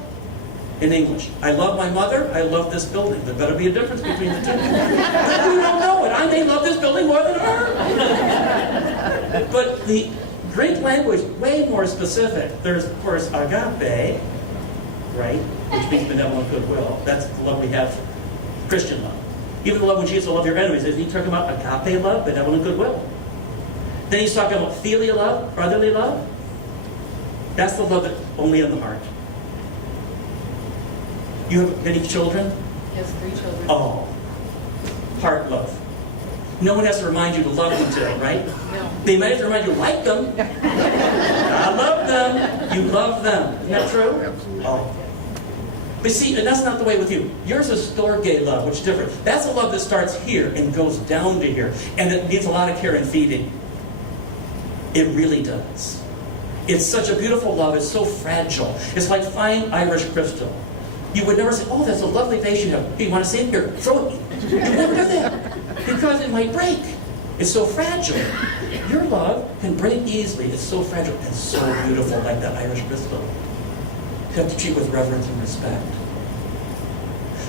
in English. I love my mother, I love this building. There better be a difference between the two. But we don't know it. I may love this building more than her. But the Greek language, way more specific. There's, of course, agape, right? Which means benevolent goodwill. That's the love we have, Christian love. Even the love when Jesus will love your enemies. Isn't he talking about agape love, benevolent goodwill? Then he's talking about filial love, brotherly love. That's the love that's only in the heart. You have many children? Yes, 3 children. Oh, heart love. No one has to remind you to love them today, right? No. They might have to remind you, like them. I love them. You love them. Isn't that true? Oh. But see, and that's not the way with you. Yours is storge love, which is different. That's a love that starts here and goes down to here. And it needs a lot of care and feeding. It really does. It's such a beautiful love. It's so fragile. It's like fine Irish crystal. You would never say, oh, that's a lovely vase you have. Hey, you want to see it? Here, throw it. You would never do that. Because it might break. It's so fragile. Your love can break easily. It's so fragile and so beautiful, like that Irish crystal. You have to treat with reverence and respect.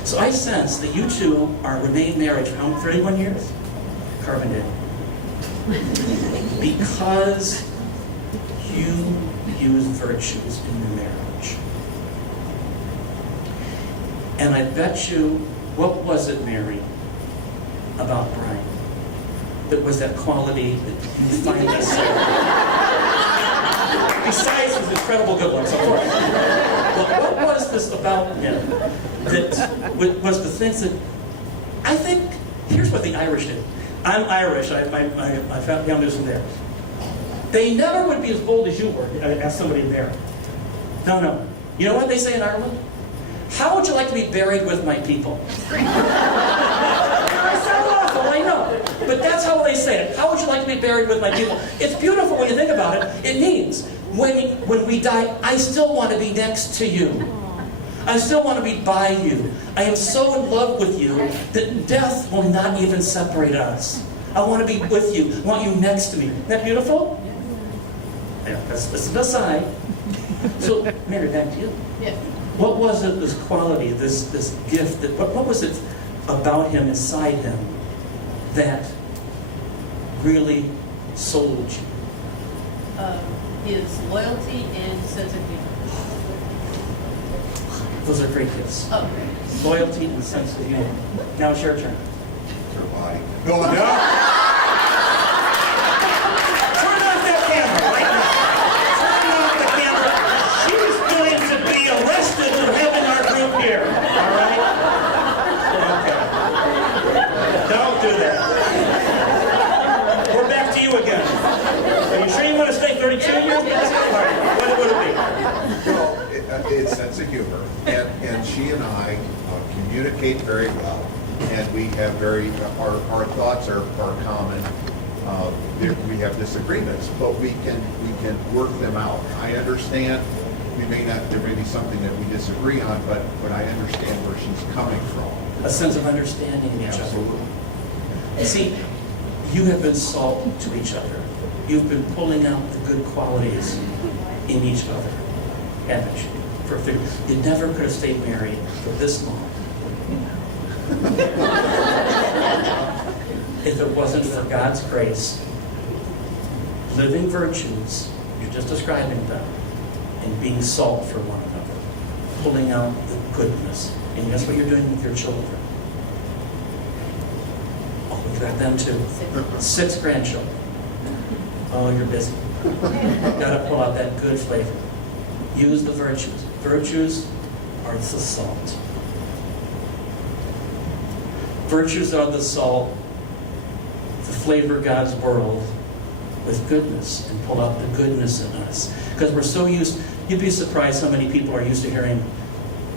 So I sense that you two remain married for how many? 31 years? Carbondale. Because you use virtues in your marriage. And I bet you, what was it, Mary, about Brian? That was that quality that you finally saw? Besides his incredible good looks, of course. But what was this about him that was the things that, I think, here's what the Irish did. I'm Irish, my family was from there. They never would be as bold as you were, as somebody there. No. You know what they say in Ireland? How would you like to be buried with my people? I sound awful, I know. But that's how they say it. How would you like to be buried with my people? It's beautiful when you think about it. It means, when we die, I still want to be next to you. I still want to be by you. I am so in love with you that death will not even separate us. I want to be with you. I want you next to me. Isn't that beautiful? Yeah, that's an aside. So, Mary, back to you. Yeah. What was it, this quality, this gift, what was it about him, inside him, that really sold you? His loyalty and sense of humor. Those are great gifts. Oh, Loyalty and sense of humor. Now it's your turn. It's her body. No. Turn off that camera right now. Turn off the camera. She's going to be arrested for having our group here. All right? Okay. I communicate very well, and we have our thoughts are common. We have disagreements, but we can work them out. I understand there may be something that we disagree on, but I understand where she's coming from. A sense of understanding in each other. Absolutely. You see, you have been salt to each other. You've been pulling out the good qualities in each other, haven't you? You never could have stayed married for this long if it wasn't for God's grace, living virtues, you're just describing them, and being salt for one another, pulling out the goodness. And that's what you're doing with your children. Oh, we've got them too. 6 grandchildren. Oh, you're busy. Got to pull out that good flavor. Use the virtues. Virtues are the salt. Virtues are the salt to flavor God's world with goodness and pull out the goodness in us. Because we're so used, you'd be surprised how many people are used to hearing,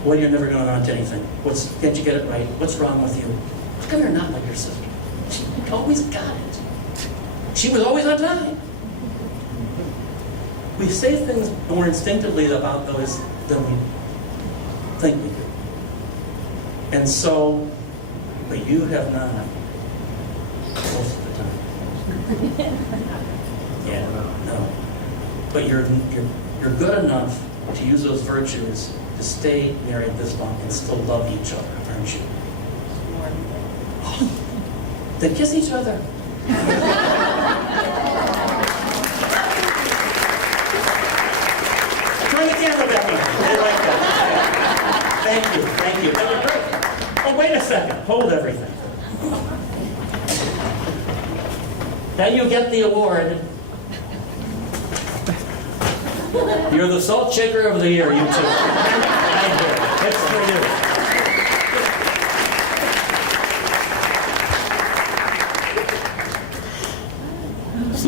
well, you're never going to amount to anything. Can't you get it right? What's wrong with you? How come you're not like your sister? She always got it. She was always on time. We say things more instinctively about those than we think we do. And so, but you have not most of the time. Yeah, no. But you're good enough to use those virtues to stay married this long and still love each other, aren't you? Oh, they kiss each other. Turn the camera back on. They like that. Thank you. That was great. Oh, wait a second. Hold everything. Now you get the award. You're the Salt Shaker of the Year, you two. Thank you. It's for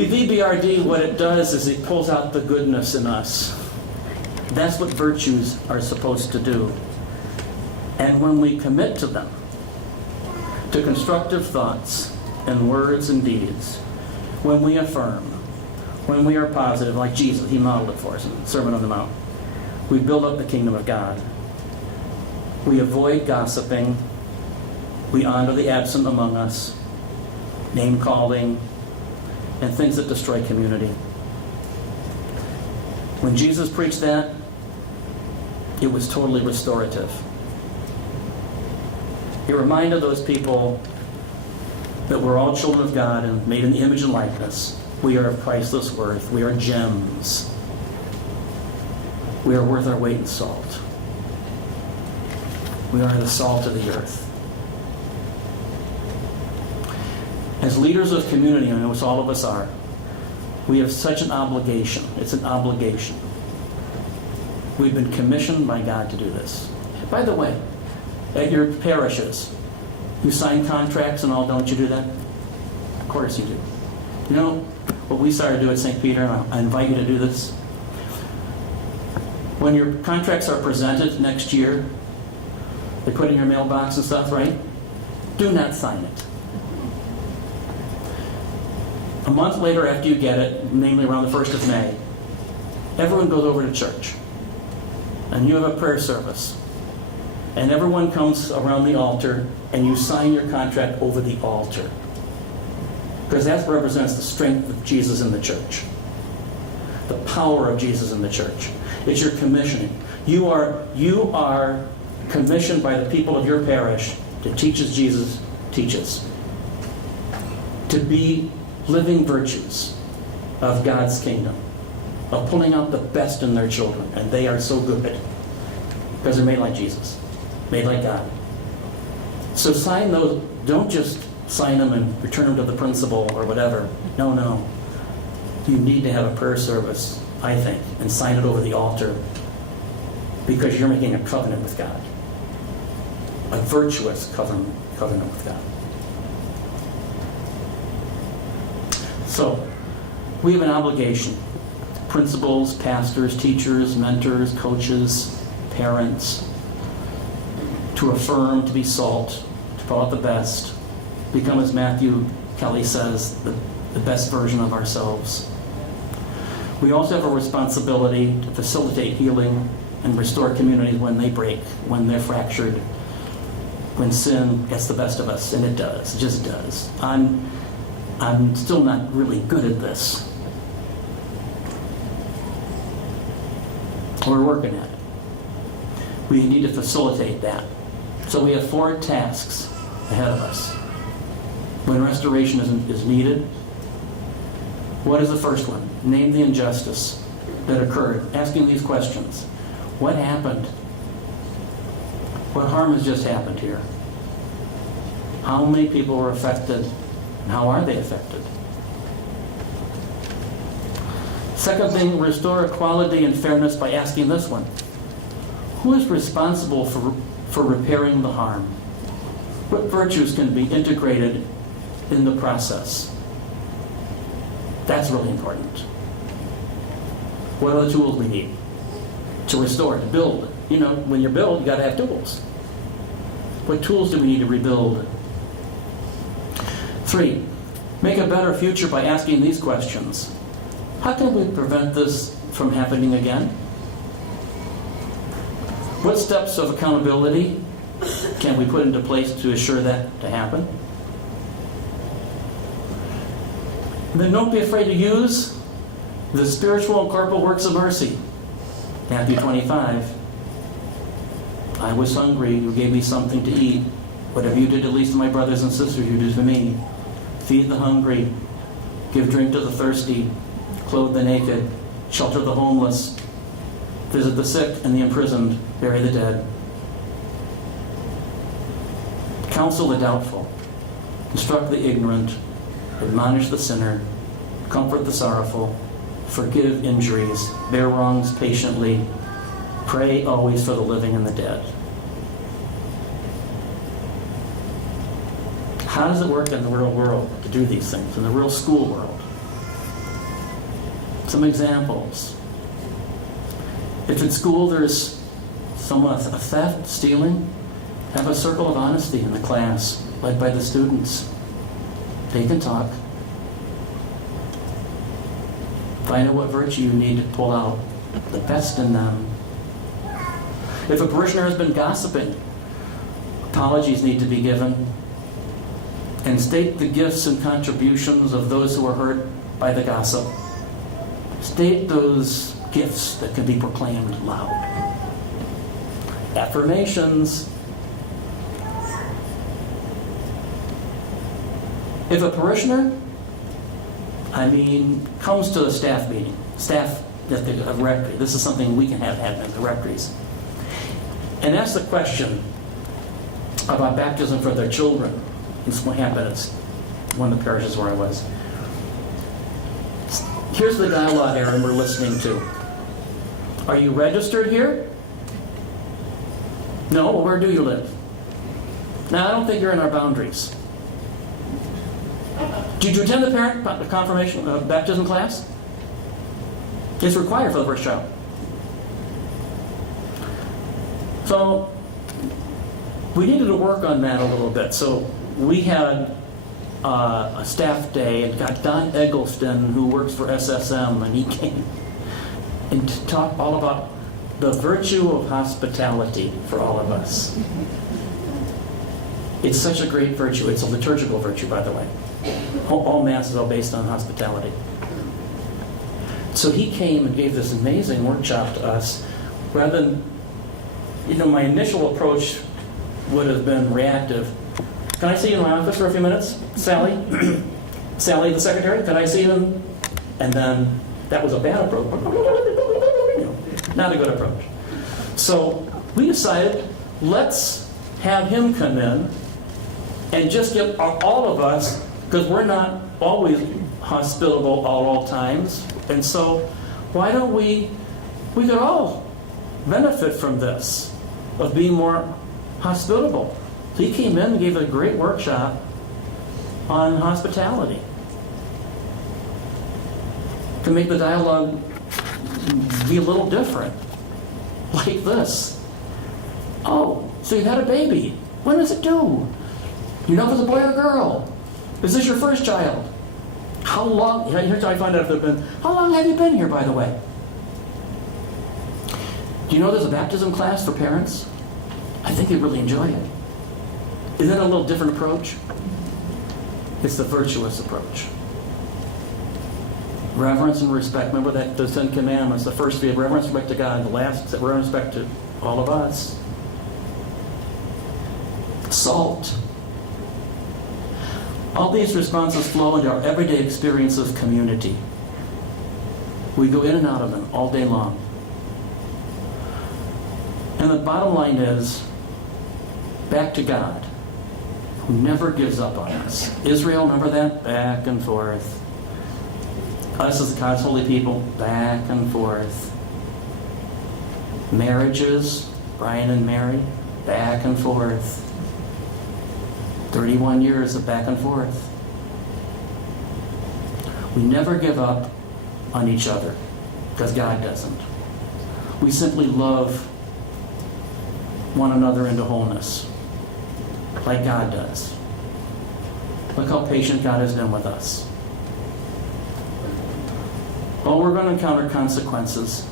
you. See, VBRD, what it does is it pulls out the goodness in us. That's what virtues are supposed to do. And when we commit to them, to constructive thoughts and words and deeds, when we affirm, when we are positive, like Jesus, he modeled it for us in the Sermon on the Mount, we build up the kingdom of God. We avoid gossiping. We honor the absent among us, name-calling, and things that destroy community. When Jesus preached that, it was totally restorative. He reminded those people that we're all children of God and made in the image and likeness. We are of priceless worth. We are gems. We are worth our weight in salt. We are the salt of the earth. As leaders of community, I know it's all of us are, we have such an obligation. It's an obligation. We've been commissioned by God to do this. By the way, at your parishes, you sign contracts and all, don't you do that? Of course you do. You know what we started to do at St. Peter, and I invite you to do this? When your contracts are presented next year, they put in your mailbox and stuff, right? Do not sign it. A month later after you get it, namely around the 1st of May, everyone goes over to church. And you have a prayer service. And everyone comes around the altar and you sign your contract over the altar. Because that represents the strength of Jesus in the church. The power of Jesus in the church. It's your commissioning. You are commissioned by the people of your parish to teach as Jesus teaches. To be living virtues of God's kingdom. Of pulling out the best in their children. And they are so good. Because they're made like Jesus. Made like God. So sign those. Don't just sign them and return them to the principal or whatever. No. You need to have a prayer service, I think, and sign it over the altar. Because you're making a covenant with God. A virtuous covenant with God. So, we have an obligation. Principals, pastors, teachers, mentors, coaches, parents, to affirm, to be salt, to pull out the best, become, as Matthew Kelly says, the best version of ourselves. We also have a responsibility to facilitate healing and restore communities when they break, when they're fractured, when sin gets the best of us, and it does, it just does. I'm still not really good at this. We're working at it. We need to facilitate that. So we have 4 tasks ahead of us. When restoration is needed, what is the first one? Name the injustice that occurred. Asking these questions. What happened? What harm has just happened here? How many people were affected? And how are they affected? Second thing, restore equality and fairness by asking this one. Who is responsible for repairing the harm? What virtues can be integrated in the process? That's really important. What are the tools we need to restore, to build? You know, when you build, you got to have tools. What tools do we need to rebuild? 3, make a better future by asking these questions. How can we prevent this from happening again? What steps of accountability can we put into place to assure that to happen? And then don't be afraid to use the spiritual and corporal works of mercy. Matthew 25. I was hungry, you gave me something to eat. Whatever you did to least of my brothers and sisters, you did for me. Feed the hungry, give drink to the thirsty, clothe the naked, shelter the homeless, visit the sick and the imprisoned, bury the dead. Counsel the doubtful, instruct the ignorant, admonish the sinner, comfort the sorrowful, forgive injuries, bear wrongs patiently, pray always for the living and the dead. How does it work in the real world to do these things, in the real school world? Some examples. If in school there's a theft, stealing, have a circle of honesty in the class, led by the students. They can talk. Find out what virtue you need to pull out the best in them. If a parishioner has been gossiping, apologies need to be given. And state the gifts and contributions of those who are hurt by the gossip. State those gifts that can be proclaimed loud. Affirmations. If a parishioner, comes to a staff meeting, staff at the rectory, this is something we can have at the rectories, and ask the question about baptism for their children. This is what happened at one of the parishes where I was. Here's the dialogue Aaron we're listening to. Are you registered here? No, well, where do you live? No, I don't think you're in our boundaries. Did you attend the parent confirmation baptism class? It's required for the first child. So we needed to work on that a little bit. So we had a staff day and got Don Eggleston, who works for SSM, and he came and talked all about the virtue of hospitality for all of us. It's such a great virtue. It's a liturgical virtue, by the way. All masses are based on hospitality. So he came and gave this amazing workshop to us. Rather than, my initial approach would have been reactive. Can I see you in my office for a few minutes, Sally? Sally, the secretary, can I see you? And then that was a bad approach. Not a good approach. So we decided, let's have him come in and just get all of us, because we're not always hospitable at all times. And so why don't we could all benefit from this, of being more hospitable. So he came in and gave a great workshop on hospitality to make the dialogue be a little different, like this. Oh, So you've had a baby. When does it due? You know if it's a boy or a girl? Is this your first child? How long? Here's how I find out if they've been. How long have you been here, by the way? Do you know there's a baptism class for parents? I think they really enjoy it. Isn't that a little different approach? It's the virtuous approach. Reverence and respect. Remember that the 10 Commandments. The first three, reverence and respect to God. The last, reverence and respect to all of us. Salt. All these responses flow into our everyday experience of community. We go in and out of them all day long. And the bottom line is, back to God, who never gives up on us. Israel, remember that? Back and forth. Us as God's holy people, back and forth. Marriages, Brian and Mary, back and forth. 31 years of back and forth. We never give up on each other, because God doesn't. We simply love one another into wholeness, like God does. Look how patient God has been with us. Well, we're going to encounter consequences,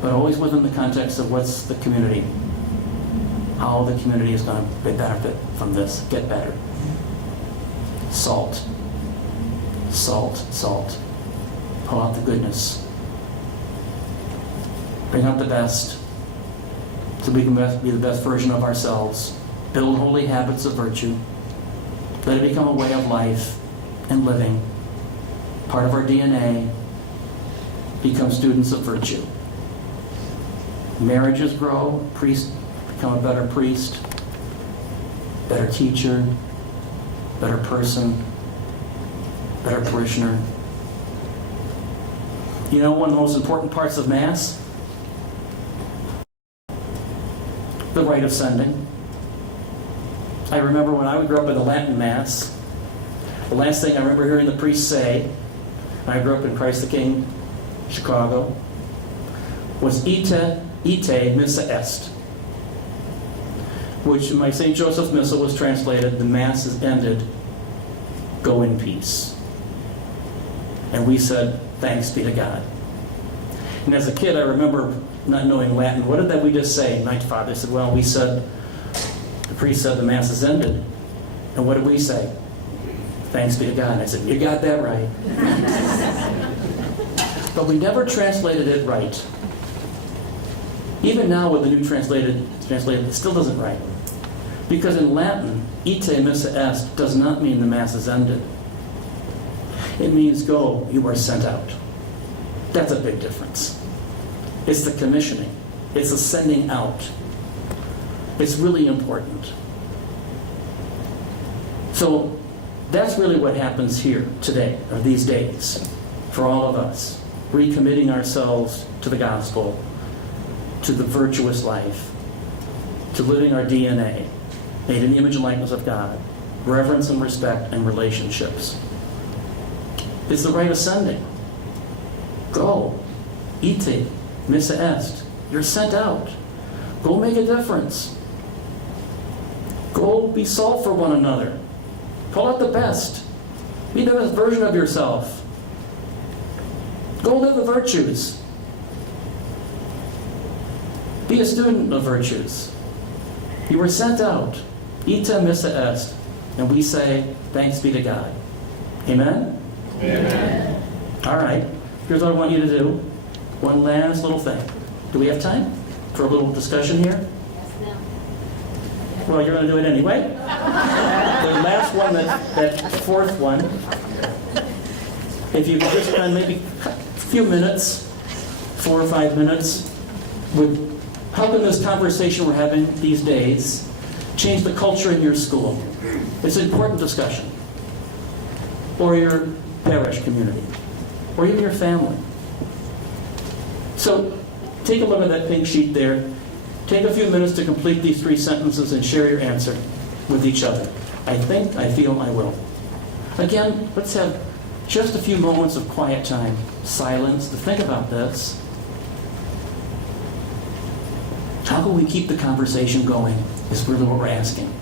but always within the context of what's the community. How the community is going to benefit from this, get better. Salt. Salt, salt. Pull out the goodness. Bring out the best, so we can be the best version of ourselves. Build holy habits of virtue. Let it become a way of life and living. Part of our DNA. Become students of virtue. Marriages grow. Priests become a better priest, better teacher, better person, better parishioner. You know one of the most important parts of Mass? The rite of sending. I remember when I would grow up in the Latin Mass, the last thing I remember hearing the priest say, and I grew up in Christ the King, Chicago, was ite missa est, which in my St. Joseph's Missal was translated, the Mass is ended, go in peace. And we said, thanks be to God. And as a kid, I remember not knowing Latin. What did that we just say? My father said, well, we said, the priest said the Mass is ended. And what did we say? Thanks be to God. And I said, you got that right. But we never translated it right. Even now with the new translated, it still doesn't right. Because in Latin, ite missa est does not mean the Mass is ended. It means go, you are sent out. That's a big difference. It's the commissioning. It's the sending out. It's really important. So that's really what happens here today, or these days, for all of us. Recommitting ourselves to the gospel, to the virtuous life, to living our DNA, made in the image and likeness of God, reverence and respect and relationships. It's the rite of sending. Go, ite, missa est. You're sent out. Go make a difference. Go be salt for one another. Pull out the best. Be the best version of yourself. Go live the virtues. Be a student of virtues. You were sent out. Ite missa est. And we say, thanks be to God. Amen? Amen. All right. Here's what I want you to do. One last little thing. Do we have time for a little discussion here? Yes, no. Well, you're going to do it anyway. The last one, that fourth one, if you could just spend maybe a few minutes, 4 or 5 minutes, would help in this conversation we're having these days change the culture in your school. It's an important discussion. Or your parish community. Or even your family. So take a look at that pink sheet there. Take a few minutes to complete these 3 sentences and share your answer with each other. I think, I feel, I will. Again, let's have just a few moments of quiet time, silence, to think about this. How can we keep the conversation going? is really what we're asking.